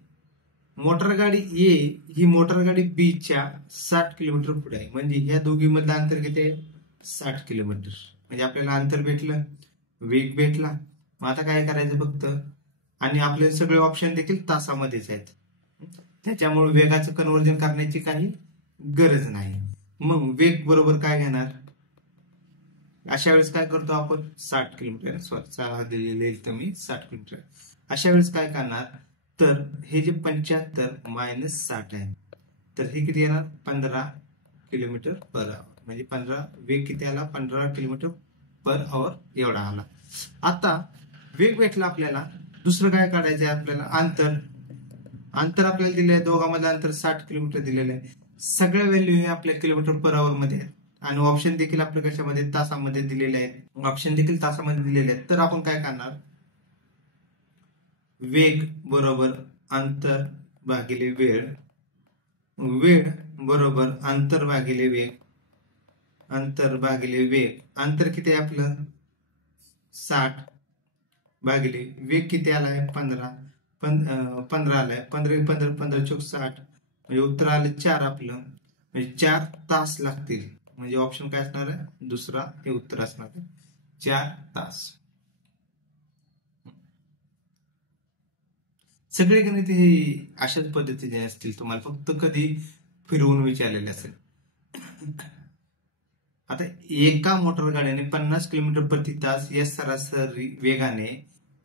मोटर गाडी ए ही मोटर गाडी बी च्या 60 किलोमीटर पुढे आहे, म्हणजे ह्या दोघी मधलं अंतर किती आहे 60 किलोमीटर. म्हणजे आपल्याला अंतर भेटलं, वेग भेटला. मग आता काय करायचं फक्त, आणि आपले सगळे ऑप्शन देखील तासामध्येच आहेत, त्याच्यामुळे वेगाचं कन्व्हर्जन करण्याची काही गरज नाही. मग वेग बरोबर काय घेणार, अशा वेळेस काय करतो आपण 60 किलोमीटर, तर मी 60 किलोमीटर. अशा वेळेस काय करणार, तर हे जे 75 मायनस 60 आहे, तर हे किती येणार 15 किलोमीटर पर आवर, म्हणजे 15 वेग किती आला 15 किलोमीटर पर आवर एवढा आला. आता वेग भेटला आपल्याला, दुसरं काय काढायचं आहे आपल्याला, अंतर आपल्याला दिले आहे, दोघांमध्ये अंतर 60 किलोमीटर दिलेलं आहे. सगळ्या व्हॅल्यू हे आपल्या किलोमीटर पर आवर मध्ये आहेत, आणि ऑप्शन देखील आपल्या कशामध्ये तासामध्ये दिलेले आहेत, ऑप्शन देखील तासामध्ये दिलेले आहेत. तर आपण काय करणार, वेग बरोबर अंतर भागिले वेळ, वेळ बरोबर अंतर भागिले वेग, अंतर भागिले वेग, अंतर किती आहे आपलं 60 भागिले वेग किती आलाय 15 आलाय, 15 चौक 60, म्हणजे उत्तर आलं 4 आपलं, म्हणजे 4 तास लागतील. म्हणजे ऑप्शन काय असणार आहे दुसरा हे उत्तर असणार आहे 4 तास. सगळे गणित हे अशाच पद्धतीने असतील, तुम्हाला फक्त कधी फिरवून विचारलेले असेल. आता एका मोटर गाडीने 50 किलोमीटर प्रति तास या सरासरी वेगाने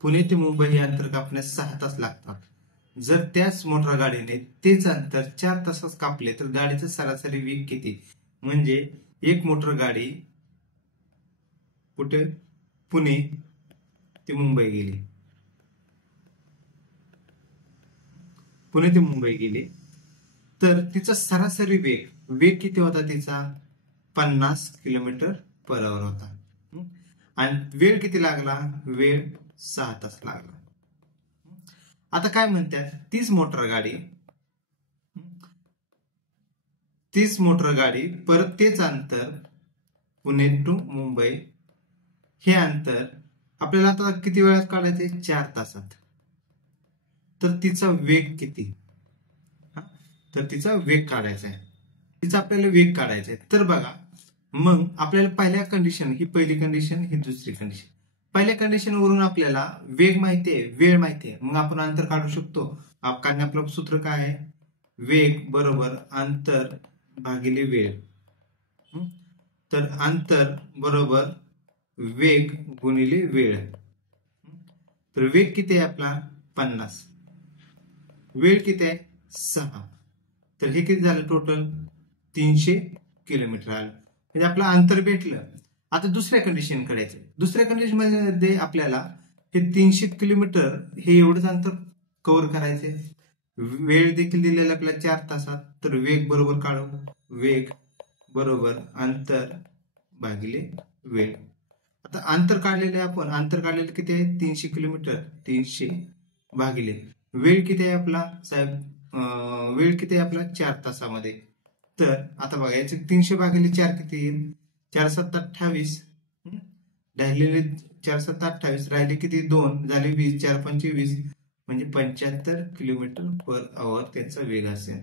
पुणे ते मुंबई हे अंतर कापण्यास 6 तास लागतात. जर त्याच मोटर गाडीने तेच अंतर 4 तासात कापले तर गाडीचा सरासरी वेग किती. म्हणजे एक मोटर गाडी कुठे पुणे ते मुंबई गेली, पुणे ते मुंबई गेली, तर तिचा सरासरी वेग किती होता तिचा 50 किलोमीटर पर आवर होता. आणि वेळ किती लागला, वेळ 6 तास लागला. आता काय म्हणतात, तीच मोटर गाडी परत तेच अंतर पुणे टू मुंबई, हे अंतर आपल्याला आता किती वेळात काढायचे 4 तासात. तर तिचा वेग किती, तर तिचा वेग काढायचा आहे, तिचा आपल्याला वेग काढायचा आहे. तर बघा, मग आपल्याला पहिल्या कंडिशन, ही पहिली कंडिशन, ही दुसरी कंडिशन. पहिल्या कंडिशन वरून आपल्याला वेग माहितीये, वेळ माहितीये, मग आपण अंतर काढू शकतो. कारण आपलं सूत्र काय आहे, वेग बरोबर अंतर भागिले वेळ. तर अंतर बरोबर वेग गुणिले वेळ. तर वेग किती आहे आपला 50, वेळ किती आहे 6, तर हे किती झालं टोटल 300 किलोमीटर आलं. म्हणजे आपलं अंतर भेटलं. आता दुसऱ्या कंडिशन करायचं, दुसऱ्या कंडिशन मध्ये आपल्याला हे 300 किलोमीटर हे एवढंच अंतर कव्हर करायचे. वेळ देखील दिलेला आपल्याला 4 तासात, तर वेग बरोबर काढू, वेग बरोबर अंतर भागिले वेळ. आता अंतर काढलेले आपण, अंतर काढलेलं किती आहे 300 किलोमीटर, 300 भागिले वेळ किती आहे आपला साहेब, वेळ किती आहे आपला 4 तासामध्ये. तर आता बघा याचे 300 भागिले 4 किती येईल, 4 7 28, राहिलेले 4 7 28, राहिले किती 2 झाले 20, 4 25, म्हणजे 75 किलोमीटर पर आवर त्यांचा वेग असेल.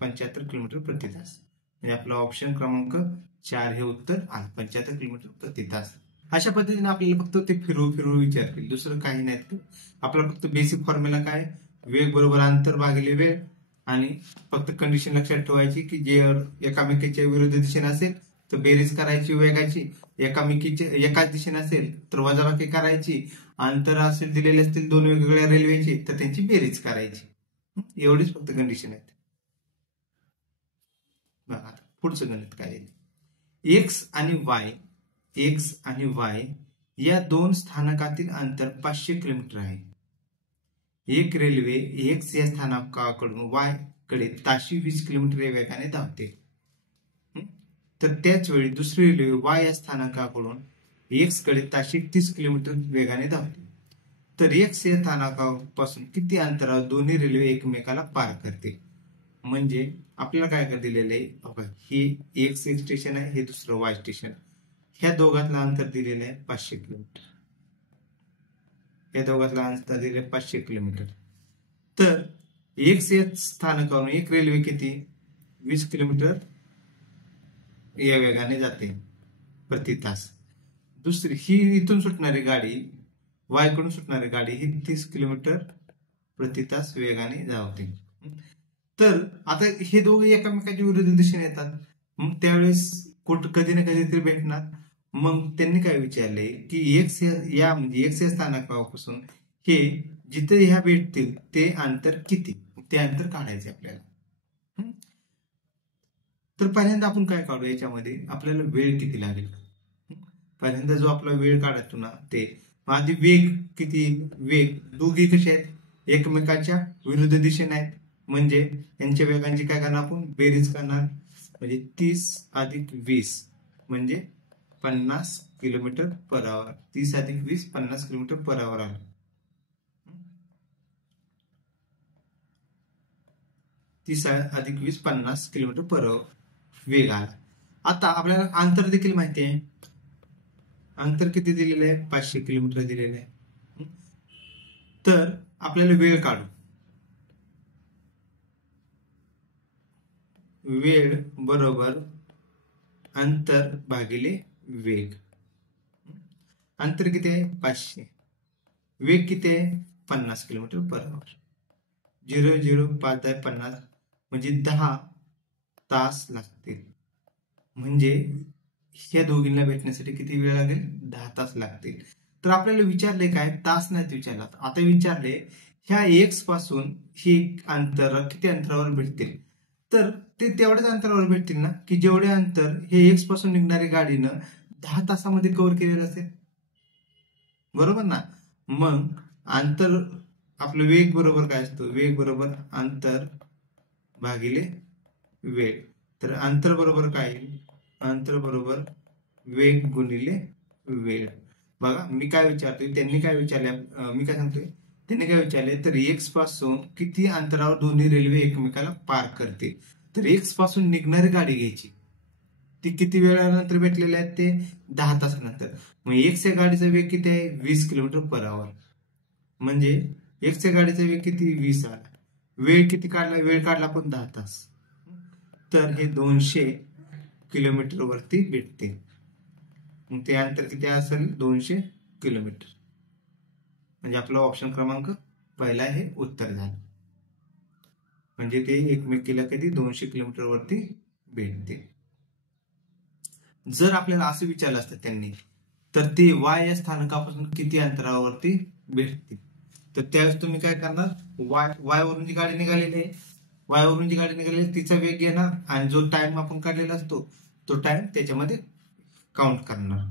75 किलोमीटर प्रति तास, म्हणजे आपला ऑप्शन क्रमांक 4 हे उत्तर आहे 75 किलोमीटर प्रति तास. अशा पद्धतीने आपल्याला फक्त ते फिरवू विचार केले, दुसरं काही नाही. आपला फक्त बेसिक फॉर्म्युला काय, वेग बरोबर अंतर भागिले वेळ, आणि फक्त कंडिशन लक्षात ठेवायची की जे एकामेकीच्या विरुद्ध दिशेने असेल तर बेरीज करायची वेगाची, एकाच दिशेने असेल तर वजाबाकी करायची, अंतर असेल दिलेले असतील 2 वेगवेगळ्या रेल्वेची तर त्यांची बेरीज करायची. एवढीच फक्त कंडिशन आहेत. बघा पुढचं गणित काय आहे, एक्स आणि वाय या दोन स्थानकातील अंतर 500 किलोमीटर आहे. एक रेल्वे एक्स या स्थानकाकडून वाय कडे ताशी 20 किलोमीटर या वेगाने धावते. तर त्याच वेळी दुसरी रेल्वे वाय या स्थानकाकडून एक्स कडे ताशी 30 किलोमीटर वेगाने धावते. तर एक्स या स्थानकापासून किती अंतरावर दोन्ही रेल्वे एकमेकाला पार करते? म्हणजे आपल्याला काय दिलेलं आहे, हे एक्स एक स्टेशन आहे, हे दुसरं वाय स्टेशन. ह्या दोघातलं अंतर दिलेलं आहे 500 किलोमीटर. या दोघातलं अंतर दिलेलं आहे 500 किलोमीटर. तर एक्स या स्थानकावरून एक रेल्वे किती 20 किलोमीटर या वेगाने जाते प्रति तास. दुसरी ही इथून सुटणारी गाडी, वाय कडून सुटणारी गाडी ही 30 किलोमीटर प्रति तास वेगाने धावते. तर आता हे दोघे एकामेकाच्या विरुद्ध दिशेने येतात, मग त्यावेळेस कधी ना कधीतरी भेटणार. मग त्यांनी काय विचारले की एक्स या म्हणजे एक्स या स्थानकापासून हे जिथे ह्या भेटतील ते अंतर किती, ते अंतर काढायचे आपल्याला. तर पहिल्यांदा आपण काय काढू, याच्यामध्ये आपल्याला वेळ किती लागेल. पहिल्यांदा जो आपला वेळ काढतो ना ते आधी वेग किती, वेग दोघी कसे आहेत एकमेकाच्या विरुद्ध दिशेने आहेत, म्हणजे यांच्या वेगांची काय करणार आपण बेरीज करणार. म्हणजे 30 अधिक 20 म्हणजे 50 किलोमीटर पर आवर. 30 अधिक 20 50 किलोमीटर पर आवर आलं. 30 अधिक 20 50 किलोमीटर पर आवर वेग आला. आता आपल्याला अंतर देखील माहिती आहे, अंतर किती दिलेलं आहे 500 किलोमीटर दिलेलं आहे. तर आपल्याला वेळ काढू. वेळ बरोबर अंतर भागिले वेग. अंतर किती आहे 500, वेग किती आहे 50 किलोमीटर पर आवर. 0 0 5 10 50 म्हणजे 10 तास लागतील. म्हणजे ह्या दोघींना भेटण्यासाठी किती वेळ लागेल 10 तास लागतील. तर आपल्याला विचारले काय, तास नाहीत विचारला, आता विचारले ह्या एक्स पासून ही अंतर किती अंतरावर भेटतील. तर ते तेवढ्याच अंतरावर भेटतील ना की जेवढे अंतर हे एक्स पासून निघणारी गाडीनं 10 तासामध्ये कव्हर केलेलं असेल, बरोबर ना. मग अंतर आपलं वेग बरोबर काय असतो, वेग बरोबर अंतर भागिले वेळ. तर अंतर बरोबर काय येईल, अंतर बरोबर वेग गुणिले वेळ. बघा मी काय विचारतोय, त्यांनी काय विचारले, मी काय सांगतोय त्यांनी काय विचारले, तर एक्स पासून किती अंतरावर दोन्ही रेल्वे एकमेकाला पार करते. तर एक्स पासून निघणारी गाडी घ्यायची, ती किती वेळानंतर भेटलेले आहेत ते 10 तासानंतर. मग एक्स या गाडीचा वेग किती आहे 20 किलोमीटर पर आवर. म्हणजे एक्स या गाडीचा वेग किती 20 आला. वेळ किती काढला, वेळ काढला आपण 10 तास. तर हे 200 किलोमीटर वरती भेटते. मग ते अंतर किती असेल 200 किलोमीटर. म्हणजे आपला ऑप्शन क्रमांक पहिला हे उत्तर झालं. म्हणजे ते एकमेकीला कधी 200 किलोमीटर वरती भेटते. जर आपल्याला असं विचारलं असतं त्यांनी, तर ते वाय या स्थानकापासून किती अंतरावरती भेटतील, तर त्यावेळेस तुम्ही काय करणार, वाय वरून जी गाडी निघालेली आहे, वाय वरून जी गाडी निघालेली तिचा वेग घेणार आणि जो टाइम आपण काढलेला असतो तो टाइम त्याच्यामध्ये काउंट करणार,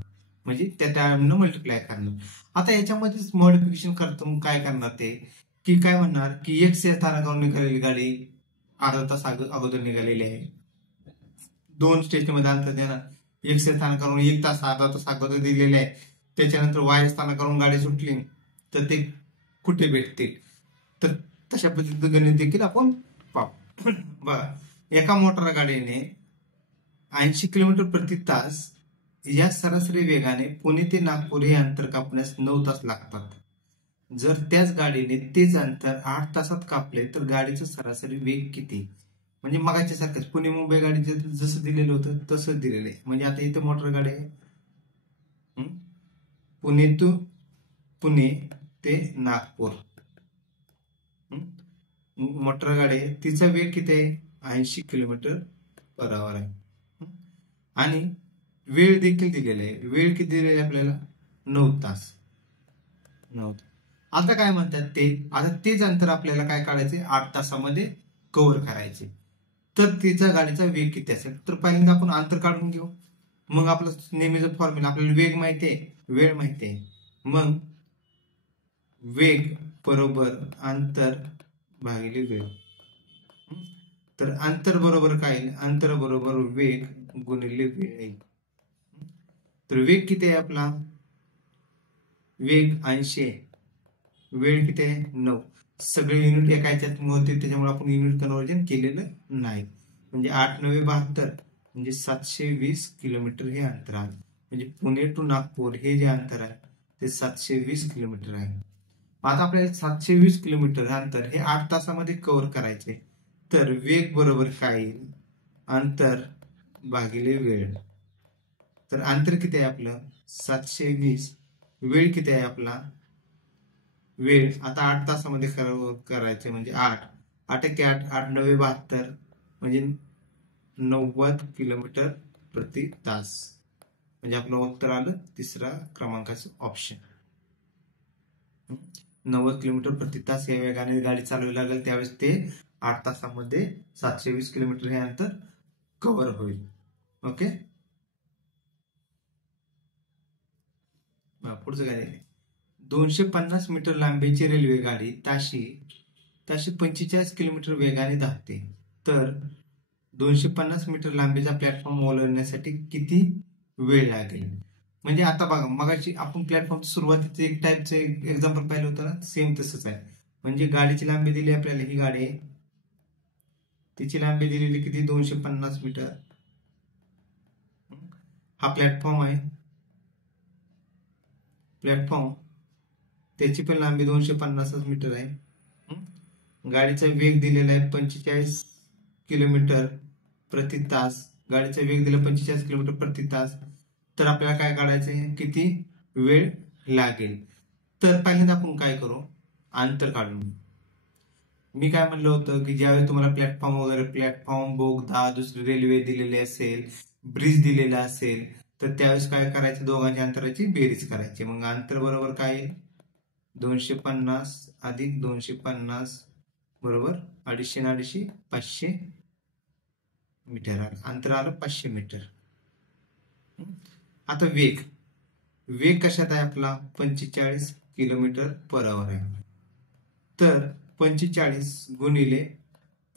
म्हणजे त्या टाइमनं मल्टिप्लाय करणार. आता याच्यामध्येच मॉडिफिकेशन करतो, काय करणार ते की काय म्हणणार की एक्स या स्थानकावरून निघालेली गाडी अर्धा तास अगोदर निघालेली आहे, 2 स्टेशन मध्ये अंतर देणार. एक्स या स्थानकावरून 1 तास अर्धा तास अगोदर दिलेले आहे. त्याच्यानंतर वाय स्थानकावरून गाडी सुटली तर ते कुठे भेटते, तर तशा पद्धतीचं गणित देखील आपण पाहू. बघा, एका मोटार गाडीने 80 किलोमीटर प्रति तास या सरासरी वेगाने पुणे ते नागपूर हे अंतर कापण्यास 9 तास लागतात. जर त्याच गाडीने तेच अंतर 8 तासात कापले तर गाडीचं सरासरी वेग किती. म्हणजे मगाच्या सारखंच पुणे मुंबई गाडीचं जसं दिलेलं होतं तसंच दिलेलं आहे. म्हणजे आता इथं मोटर गाडी आहे, पुणे ते नागपूर मोटर गाडी आहे, तिचा वेग किती आहे 80 किलोमीटर पर आवर आहे. आणि वेळ देखील दिलेला आहे, वेळ किती दिलेली आहे आपल्याला 9 तास. आता काय म्हणतात ते, आता तेच अंतर आपल्याला काय काढायचे 8 तासामध्ये कव्हर करायचे. तर तिचा गाडीचा वेग किती असेल, तर पहिल्यांदा आपण अंतर काढून घेऊ. मग आपलं नेहमीचं फॉर्म्युला, आपल्याला वेग माहिती आहे, वेळ माहिती आहे, मग वेग बरोबर अंतर भागिले वेळ. तर अंतर बरोबर काय येईल? अंतर बरोबर वेग गुणिले वेळ येईल. तर वेग किती आहे आपला? वेग 80 आहे, वेळ किती आहे? 9. सगळे युनिट एका ह्याच्यात होते, त्याच्यामुळे आपण युनिट कन्वर्जन केलेलं नाही. म्हणजे 8×9=72, म्हणजे 720 किलोमीटर हे अंतर आहे. म्हणजे पुणे टू नागपूर हे जे अंतर आहे ते 720 किलोमीटर आहे. आता आपल्याला 720 किलोमीटर अंतर हे 8 तासामध्ये कव्हर करायचे. तर वेग बरोबर काय येईल? अंतर भागिले वेळ. तर अंतर किती आहे आपलं? 720. वेळ किती आहे आपला? वेळ आता 8 तासामध्ये करायचे, म्हणजे 8×8=8 म्हणजे 90 किलोमीटर प्रति तास. म्हणजे आपलं उत्तर आलं तिसरा क्रमांकाचं ऑप्शन. 90 किलोमीटर प्रति तास या वेगाने गाडी चालवावी लागेल, त्यावेळेस ते 8 तासामध्ये 720 किलोमीटर हे अंतर कव्हर होईल. ओके, पुढचं काय आहे? 250 मीटर लांबीची रेल्वे गाडी ताशी 45 किलोमीटर वेगाने धावते. तर 250 मीटर लांबीचा प्लॅटफॉर्म ओलांडण्यासाठी किती वेळ लागेल? म्हणजे आता बघा, मगाशी आपण प्लॅटफॉर्म सुरुवातीचं एक टाईपचं एक्झाम्पल पाहिलं होतं ना, सेम तसंच आहे. म्हणजे गाडीची लांबी दिली आपल्याला, ही गाडी आहे, तिची लांबी दिलेली किती? 250 मीटर. हा प्लॅटफॉर्म आहे, प्लॅटफॉर्म त्याची पण लांबी 250 मीटर आहे. गाडीचा वेग दिलेला आहे 45 किलोमीटर प्रति तास. गाडीचा वेग दिला 45 किलोमीटर प्रति तास. तर आपल्याला काय काढायचंय? किती वेळ लागेल? तर पहिल्यांदा आपण काय करू? अंतर काढून. मी काय म्हणलं होतं की ज्यावेळी तुम्हाला प्लॅटफॉर्म वगैरे, प्लॅटफॉर्म, बोगदा, दुसरी रेल्वे दिलेली असेल, ब्रिज दिलेला असेल, तर त्यावेळेस काय करायचं? दोघांच्या अंतराची बेरीज करायची. मग अंतर बरोबर काय? 250 अधिक 250 बरोबर 250 आणि 250 500 मीटर. अंतर आलं 500 मीटर. आता वेग, वेग कशात आहे आपला? 45 किलोमीटर पर आवर आहे. तर 45 गुणिले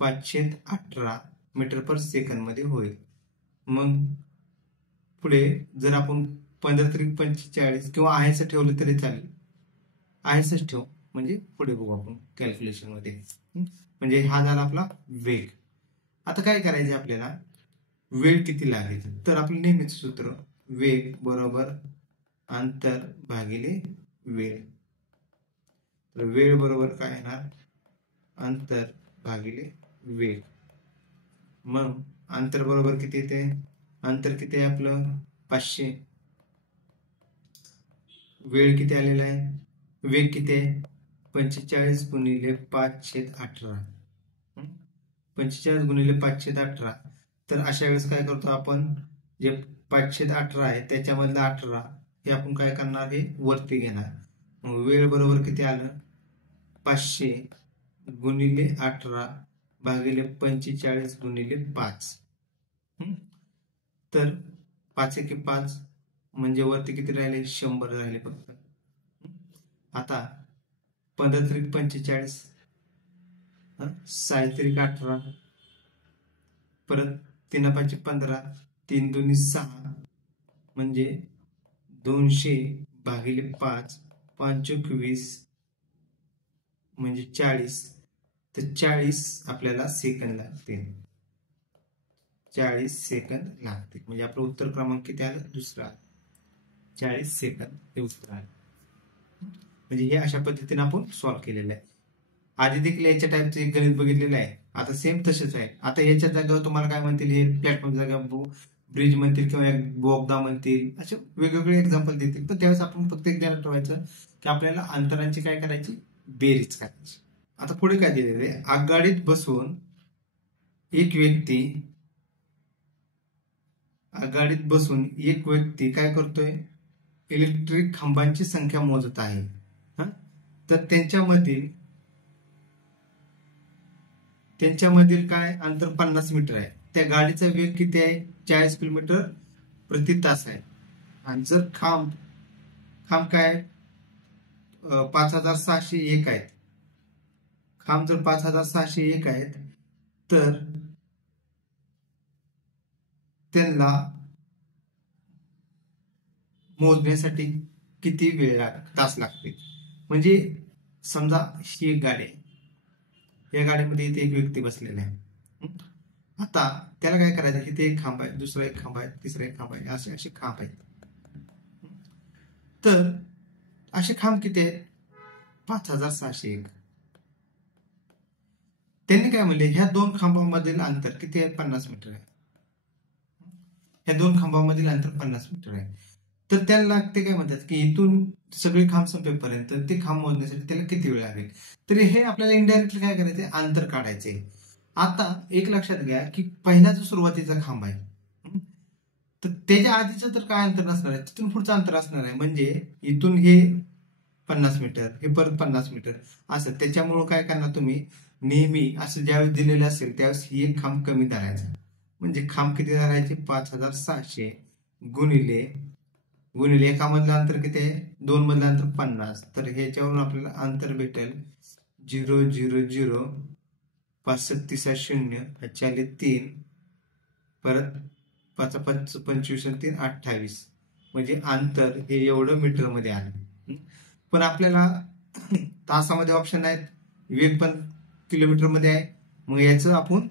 518 मीटर पर सेकंद मध्ये होईल. मग पुढे जर आपण 15×45 किंवा आहेच ठेवलं तरी चालेल, आहेच ठेव, म्हणजे पुढे बघू आपण कॅल्क्युलेशन मध्ये. म्हणजे हा झाला आपला वेग. आता काय करायचं आपल्याला? वेळ किती लागेल? तर आपलं नेहमीच सूत्र, वेग बरोबर अंतर भागिले वेळ. तर वेळ बरोबर काय येणार? अंतर भागिले वेग. मग अंतर बरोबर किती येते? अंतर किती आहे आपलं? 500. वेळ किती आलेला आहे? वेग किती आहे? 45 गुणिले 518. 45 गुणिले 518. तर अशा वेळेस काय करतो आपण? जे 518 आहे त्याच्यामधलं 18 हे आपण काय करणार? हे वरती घेणार. मग वेळ बरोबर किती आलं? 500 गुणिले 18 भागिले 45 गुणिले 5. तर 5×1=5 म्हणजे वरती किती राहिले? 100 राहिले फक्त. आता 15×45 6×18 परत 3×5=15 3×2=6 म्हणजे 200 भागिले 5 5×20 म्हणजे 40. तर 40 आपल्याला सेकंद लागतील. 40 सेकंद लागतील. म्हणजे आपलं उत्तर क्रमांक किती आलं? दुसरा. 40 सेकंद हे उत्तर आहे. म्हणजे हे अशा पद्धतीने आपण सॉल्व्ह केलेलं आहे. आधी देखील याच्या टाईपचं एक गणित बघितलेलं आहे. आता सेम तसेच आहे. आता याच्या जागेवर तुम्हाला काय म्हणतील? हे प्लॅटफॉर्म जागा ब्रिज म्हणतील किंवा बोगदा म्हणतील, असे वेगवेगळे एक्झाम्पल देतील. पण त्यावेळेस आपण फक्त एक ध्यानात ठेवायचं की आपल्याला अंतरांची काय करायची? बेरीज करायची. आता पुढे काय दिलेलं आहे? आगगाडीत बसून एक व्यक्ती काय करतोय? इलेक्ट्रिक खांबांची संख्या मोजत आहे. तर त्यांच्यामधील काय अंतर 50 मीटर आहे. त्या गाडीचा वेग किती आहे? 40 किलोमीटर प्रति तास आहे. आणि जर खांब काय 5601 आहेत, खांब जर 5601 आहेत, तर त्यांना मोजण्यासाठी किती तास लागते. म्हणजे समजा ही एक गाडी आहे, या गाडीमध्ये इथे एक व्यक्ती बसलेला आहे. आता त्याला काय करायचं, इथे एक खांब आहे, दुसरा एक खांब आहे, तिसरा एक खांब आहे, असे असे खांब आहेत. तर असे खांब किती आहेत, 5601. त्यांनी काय म्हणले, ह्या दोन खांबांमधील अंतर किती आहे, 50 मीटर आहे. ह्या दोन खांबांमधील अंतर 50 मीटर आहे. तर त्याला ते काय म्हणतात की इथून सगळे खांब संपेपर्यंत ते खांब मोजण्यासाठी त्याला किती वेळ लागेल. तर हे आपल्याला इनडायरेक्टली काय करायचे, अंतर काढायचे. आता एक लक्षात घ्या की पहिला जो सुरुवातीचा खांब आहे, तर त्याच्या आधीचं तर काय अंतर नसणार आहे, तिथून पुढचं अंतर असणार आहे. म्हणजे इथून हे 50 मीटर, हे परत 50 मीटर असं. त्याच्यामुळं काय करणार तुम्ही, नेहमी असं ज्यावेळेस दिलेलं असेल त्यावेळेस ही एक खांब कमी धरायचा. म्हणजे खांब किती धरायचे, 5600 गुणिले गुणिले एकामधलं अंतर किती आहे, 2 मधलं अंतर 50. तर ह्याच्यावरून आपल्याला अंतर भेटेल 000 5 0 3 परत 5 5 25 3 28. म्हणजे अंतर हे एवढं मीटर मध्ये आलं. पण आपल्याला तासामध्ये ऑप्शन आहेत, वेग पण किलोमीटर मध्ये आहे. मग याचं आपण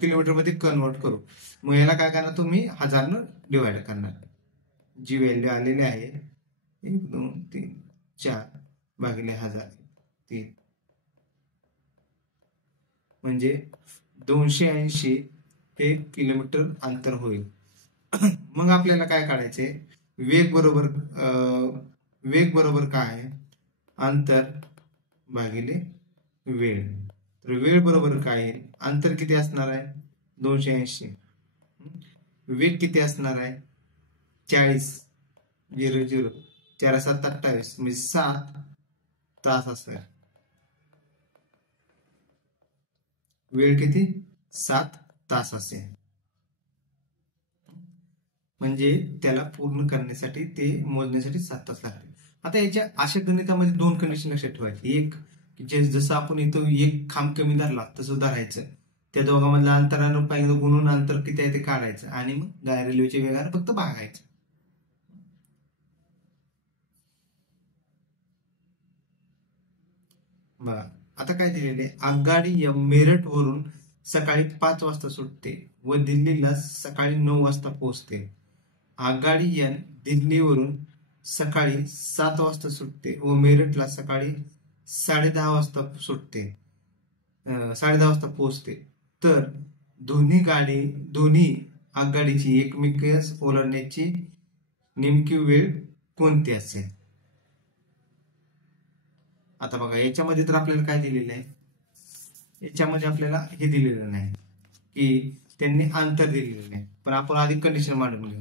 किलोमीटर मध्ये कन्वर्ट करू. मग याला काय करणार, तुम्ही 1000 डिवाइड करणार. जी व्हॅल्यू आलेली आहे 1 2 3 4 भागिले 1000 3, म्हणजे 280 हे किलोमीटर अंतर होईल. मग आपल्याला काय काढायचे, वेग बरोबर काय आहे, अंतर भागिले वेळ. तर वेळ बरोबर काय आहे, अंतर किती असणार आहे 280, वेग किती असणार आहे 40, 0 4 7 28, म्हणजे 7 तास असणार. वेळ किती, 7 तास असेल. म्हणजे त्याला पूर्ण करण्यासाठी, ते मोजण्यासाठी 7 तास लागतील. आता याच्या अशा गणितामध्ये 2 कंडिशन लक्षात ठेवायची. एक जे जसं आपण इथं एक खांब कमी धरला तसं धरायचं, त्या दोघांमधल्या अंतरानं पहिल्यांदा गुणून अंतर किती आहे ते काढायचं, आणि मग रेल्वेच्या वेगाने फक्त भागायचं. बघा आता काय दिलेले, आगगाडी मेरठ वरून सकाळी 5 वाजता सुटते व दिल्लीला सकाळी 9 वाजता पोहोचते. आगगाडी एन दिल्लीवरून सकाळी 7 वाजता सुटते व मेरठला सकाळी 10:30 वाजता सुटते, 10:30 वाजता पोहोचते. तर दोन्ही आगगाडीची एकमेकास ओलांडण्याची नेमकी वेळ कोणती असेल. आता बघा याच्यामध्ये तर आपल्याला काय दिलेलं आहे, याच्यामध्ये आपल्याला हे दिलेलं नाही की त्यांनी अंतर दिलेलं नाही. पण आपण आधी कंडिशन मांडून घेऊ.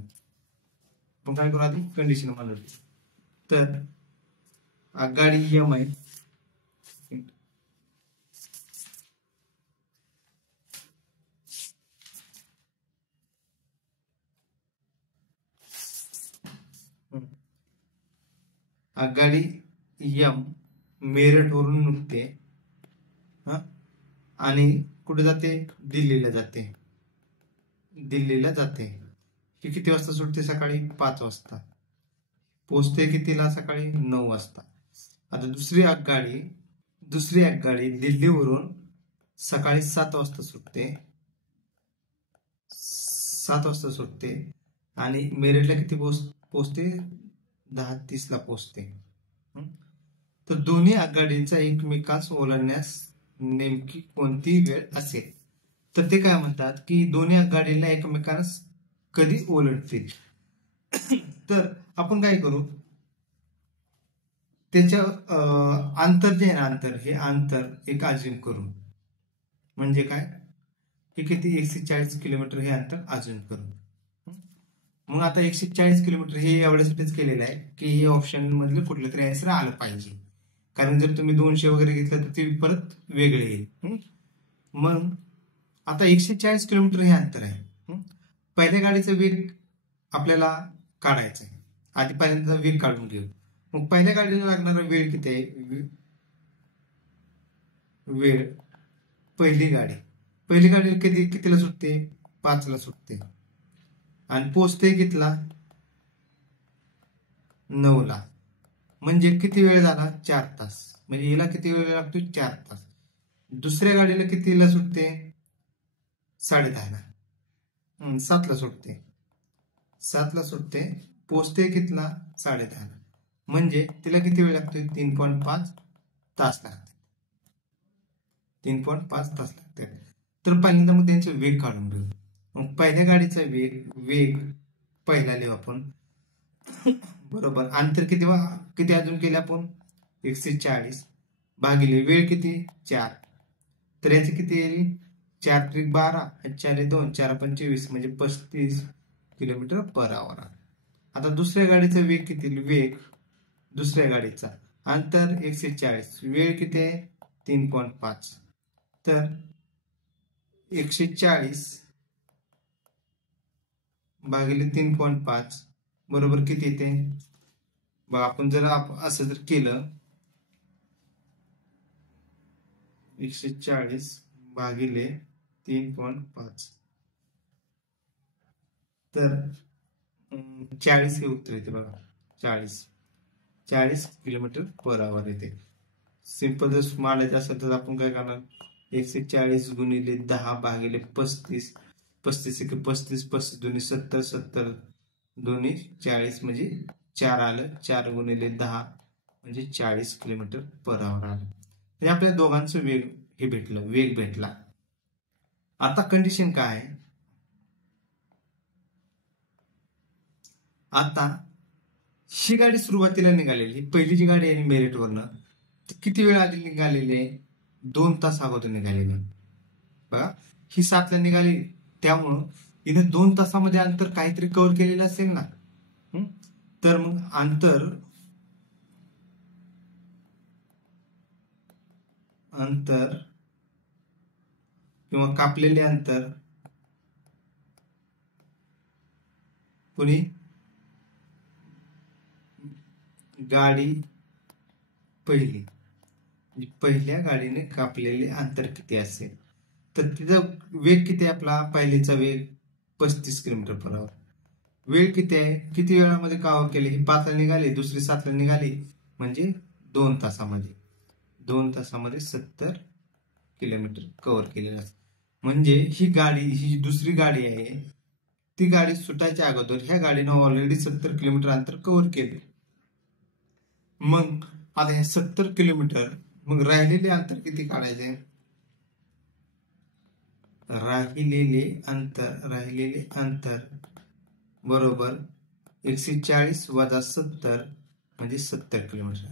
आपण काय करू, आधी कंडिशन मांडून घेऊ. तर आगगाडी एम आहे, आगगाडी एम मेरठ वरून निघते आणि कुठे जाते, दिल्लीला जाते. ही किती वाजता सुटते, सकाळी 5 वाजता. पोहोचते कितीला, सकाळी 9 वाजता. आता दुसरी आगगाडी दिल्लीवरून सकाळी 7 वाजता सुटते आणि मेरठला किती पोहोचते, 10:30 ला पोहोचते. तर दोन्ही आगगाडींचा एकमेकास ओलांडण्यास नेमकी कोणती वेळ असेल. तर ते काय म्हणतात की दोन्ही आगगाडीला एकमेकांस कधी ओलांडतील. तर आपण काय करू, त्याच्या अंतर जे आहे ना, हे अंतर एक अज्युम करू. म्हणजे काय, हे किती, 140 किलोमीटर हे अंतर अज्युम करू. मग आता 140 किलोमीटर हे एवढ्यासाठीच केलेलं आहे की हे ऑप्शन मधलं कुठलं तरी आन्सर आलं पाहिजे. कारण जर तुम्ही 200 वगैरे घेतलं तर ते परत वेगळे येईल. मग आता 140 किलोमीटर हे अंतर आहे. पहिल्या गाडीचा वेग आपल्याला काढायचा आहे. आधी पहिल्यांदा वेग काढून घेऊ. मग पहिल्या गाडीला लागणारा वेळ किती आहे, पहिली गाडी कितीला सुटते, 5 ला सुटते. आणि पोचते कितला 9ला. म्हणजे किती वेळ झाला 4 तास. म्हणजे हिला किती वेळ लागतो 4 तास. दुसऱ्या गाडीला कितीला सुटते 10:30ला. 7ला सुटते. 7ला सुटते, पोचते कितला 10:30ला. म्हणजे तिला किती वेळ लागतोय 3.5 तास लागते. 3.5 तास लागते. तर पहिल्यांदा मग त्यांचे वेग काढून घेऊ. मग पहिल्या गाडीचा वेग पहिला लिहू आपण. बरोबर. अंतर किती अजून केले आपण 140 भागिले वेळ किती 4. तर याचे किती येईल 4 त्रिक 12 4 2 4 25 म्हणजे 35 किलोमीटर पर आवर. आता दुसऱ्या गाडीचा वेग किती दुसऱ्या गाडीचा अंतर 140 वेळ किती आहे 3.5. तर 140 भागिले 3.5 बरोबर किती येते बघा. आपण जर असं जर केलं 140 भागिले 3.5 तर 40 हे उत्तर येते बघा. 40 किलोमीटर पर आवर येते. सिंपल जर मांडायचं असेल तर आपण काय करणार 140 गुणिले 10 भागिले 35 35 दोन्ही 70 70 दोन्ही 40 म्हणजे 4 आलं. 4 गुणिले 10 म्हणजे 40 किलोमीटर पर आवर आलं. म्हणजे आपल्या दोघांचं वेग भेटला. आता कंडिशन काय आहे आता ही गाडी सुरुवातीला निघालेली पहिली जी गाडी आहे मेरिटवरनं किती वेळ आधी निघालेली आहे 2 तास अगोदर निघालेली बघा. ही 7ला निघाली त्यामुळं हिनं 2 तासामध्ये अंतर काहीतरी कव्हर केलेलं असेल ना. तर मग अंतर किंवा कापलेले अंतर कोणी गाडी पहिल्या गाडीने कापलेले अंतर किती असेल तर तिचा वेग किती आहे आपला पहिलीचा वेग 35 किलोमीटर पर आवर. वेळ किती आहे किती वेळामध्ये कव्हर केले ही 5ला निघाली दुसरी 7ला निघाली म्हणजे 2 तासामध्ये 70 किलोमीटर कव्हर केलेलं असतं. म्हणजे ही दुसरी गाडी आहे ती गाडी सुटायच्या अगोदर ह्या गाडीनं ऑलरेडी 70 किलोमीटर अंतर कव्हर केले. मग आता हे 70 किलोमीटर मग राहिलेले अंतर किती काढायचे राहिलेले अंतर बरोबर 140 वजा 70 म्हणजे 70 किलोमीटर.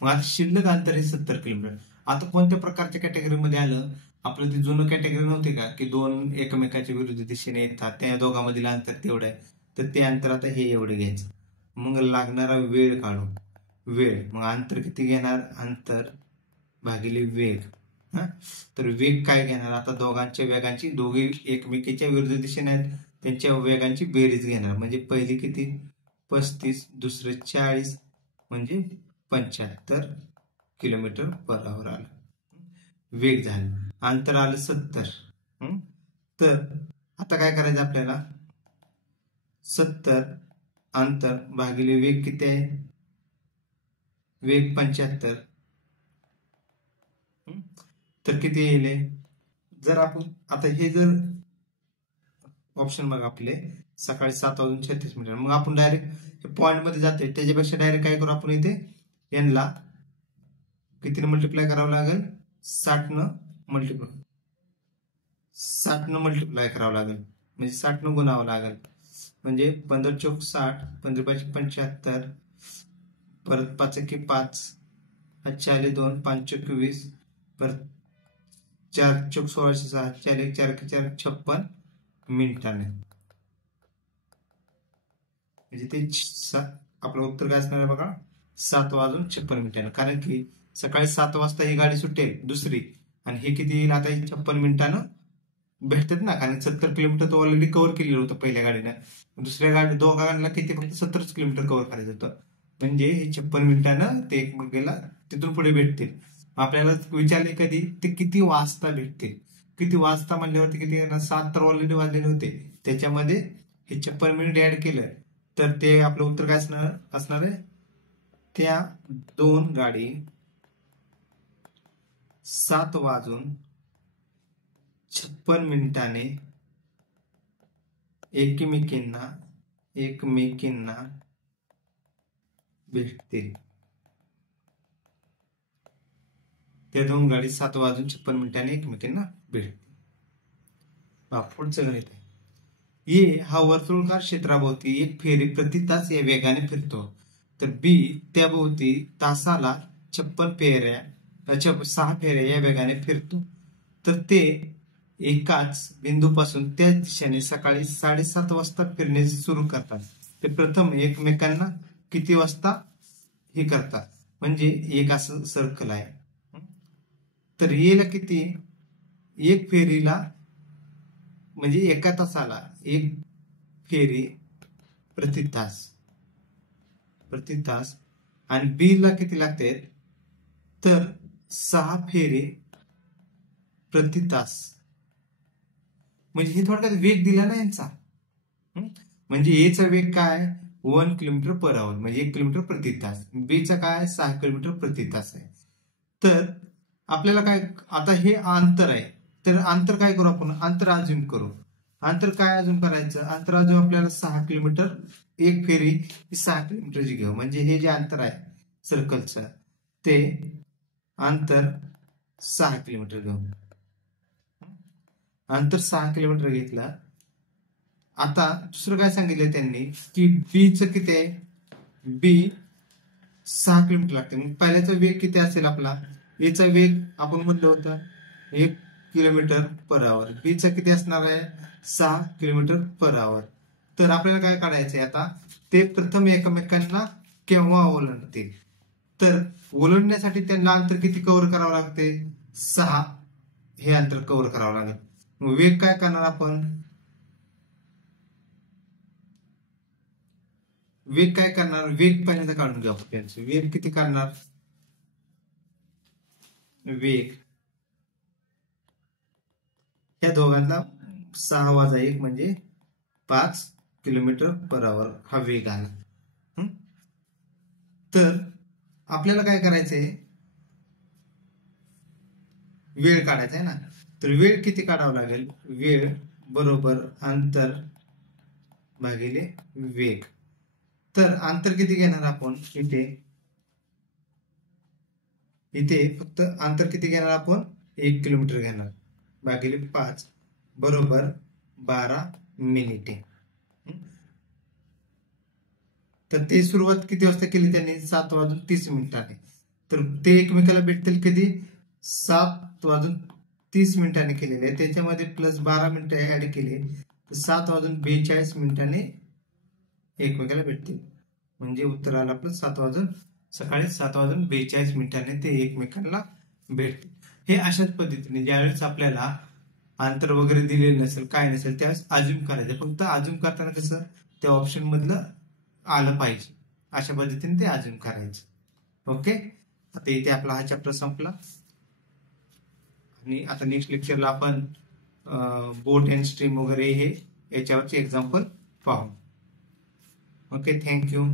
मग आता शिल्लक अंतर हे 70 किलोमीटर. आता कोणत्या प्रकारच्या कॅटेगरीमध्ये आलं आपलं ते जुनं कॅटेगरी नव्हते का की दोन एकमेकाच्या विरुद्ध दिशेने येतात त्या दोघांमधील अंतर तेवढं आहे तर ते अंतर आता हे एवढे घ्यायचं. मग लागणारा वेळ काढू मग अंतर किती घेणार अंतर भागिले वेग. तर वेग काय घेणार आता दोघांच्या वेगांची दोघे एकमेकीच्या विरुद्ध दिशेने आहेत त्यांच्या वेगांची बेरीज घेणार म्हणजे पहिली किती 35 दुसरे 40 म्हणजे 75 किलोमीटर पर आवर आलं. वेग झालं अंतर आलं 70. तर आता काय करायचं आपल्याला 70 अंतर भागिले वेग किती आहे वेग 75 तर किती येईल जर आपण आता हे जर ऑप्शन बघा आपले सकाळी 7:36 मग आपण डायरेक्ट पॉइंट मध्ये जाते त्याच्यापेक्षा डायरेक्ट काय करू आपण इथे यांना कितीने मल्टिप्लाय करावं लागेल 60 मल्टिप्लाय करावं लागेल म्हणजे 60 गुणावं लागेल म्हणजे 15 चौक 60 15 5 75 परत 5 एके 5 4 2 5 चौक 20 परत 4 चौक 16 6 4 1 4 4 56 मिनिटाने म्हणजे ते आपलं उत्तर काय असणार आहे बघा 7:56 कारण की सकाळी 7 वाजता ही गाडी सुटेल दुसरी आणि हे किती येईल आता 56 मिनिटानं भेटतात ना कारण 70 किलोमीटर तो ऑलरेडी कव्हर केलेलं होतं पहिल्या गाडीनं. दुसऱ्या गाडी दोघांना किती फक्त 70 किलोमीटर कव्हर करायचं होतं म्हणजे हे 56 मिनिटानं ते एकमेकाला तिथून पुढे भेटतील. आपल्याला विचारले कधी ते किती वाजता भेटतील किती वाजता म्हणल्यावरती किती 7 तर ऑलरेडी वाजलेले होते, त्याच्यामध्ये हे 56 मिनिट ऍड केलं तर ते आपलं उत्तर काय असणार आहे, त्या 2 गाडी 7:56 एकमेकींना भेटतील. त्या 2 गाडी 7:56 एकमेकींना भेटतील. पुढचं गणित आहे. ए हा वर्तुळाकार क्षेत्राभोवती एक फेरी प्रति तास या वेगाने फिरतो, तर बी त्याभोवती तासाला 6 फेऱ्या या वेगाने फिरतो, तर ते एकाच बिंदूपासून त्याच दिशेने सकाळी 7:30 वाजता फिरणे सुरू करतात. ते प्रथम एकमेकांना किती वाजता हे करतात, म्हणजे एक असं सर्कल आहे. तर येला किती, एक फेरीला म्हणजे एका तासाला एक फेरी प्रति तास आणि बी ला किती लागते, तर 6 फेरी प्रति तास. म्हणजे हे थोडक्यात वेग दिला ना यांचा. म्हणजे एचा वेग काय 1 किलोमीटर पर आवर म्हणजे 1 किलोमीटर प्रति तास. बीचा काय 6 किलोमीटर प्रति तास आहे. तर आपल्याला काय आता हे अंतर आहे, तर अंतर काय करू आपण, अंतर अज्यूम करू. अंतर काय अजून करायचं, अंतर अजून आपल्याला 6 किलोमीटर, एक फेरी 6 किलोमीटरची घेऊ. म्हणजे हे जे अंतर आहे सर्कलचं ते अंतर 6 किलोमीटर घेऊ. अंतर 6 किलोमीटर घेतलं. आता दुसरं काय सांगितलं त्यांनी की बीचं किती आहे, बी 6 किलोमीटर लागते. मग पहिल्याचा वेग किती असेल आपला, एचा वेग आपण म्हटलं होतं 1 किलोमीटर पर आवर, बीचा किती असणार आहे 6 किलोमीटर पर आवर. तर आपल्याला काय काढायचंय आता, ते प्रथम एकमेकांना केव्हा ओलांडतील, तर ओलांडण्यासाठी त्यांना अंतर किती कव्हर करावं लागते, 6 हे अंतर कव्हर करावं लागेल. मग वेग काय करणार आपण, वेग काय करणार, वेग पहिल्यांदा काढून घ्या. त्यांचं वेग किती काढणार, वेग या दोघांना 6 - 1 म्हणजे 5 किलोमीटर पर आवर हा वेग आला. तर आपल्याला काय करायचंय, वेळ काढायचा आहे ना. तर वेळ किती काढावं लागेल, वेळ बरोबर अंतर भागिले वेग. तर अंतर किती घेणार आपण, इथे फक्त अंतर किती घेणार आपण 1 किलोमीटर घेणार भागिले 5 बरोबर 12 मिनिटे. तर ते सुरुवात किती वाजता केली त्यांनी, 7:30 तर ते एकमेकाला भेटतील कधी 7:30 केलेले. त्याच्यामध्ये प्लस 12 मिनिटं ऍड केले तर 7:42 एकमेकाला भेटतील. म्हणजे उत्तर आलं आपलं सकाळी 7:42 ते एकमेकांना भेटतील. हे अशाच पद्धतीने ज्यावेळेस आपल्याला अंतर वगैरे दिलेलं नसेल काय नसेल त्यावेळेस अज्यूम करायचं. फक्त अज्यूम करताना कसं त्या ऑप्शन मधलं आलं पाहिजे, अशा पद्धतीने ते अज्यूम करायचं. ओके, आता इथे आपला हा चॅप्टर संपला आणि आता नेक्स्ट लेक्चरला आपण बोट अँड स्ट्रीम वगैरे हे याच्यावरचे एक्झाम्पल पाहू. Okay, thank you.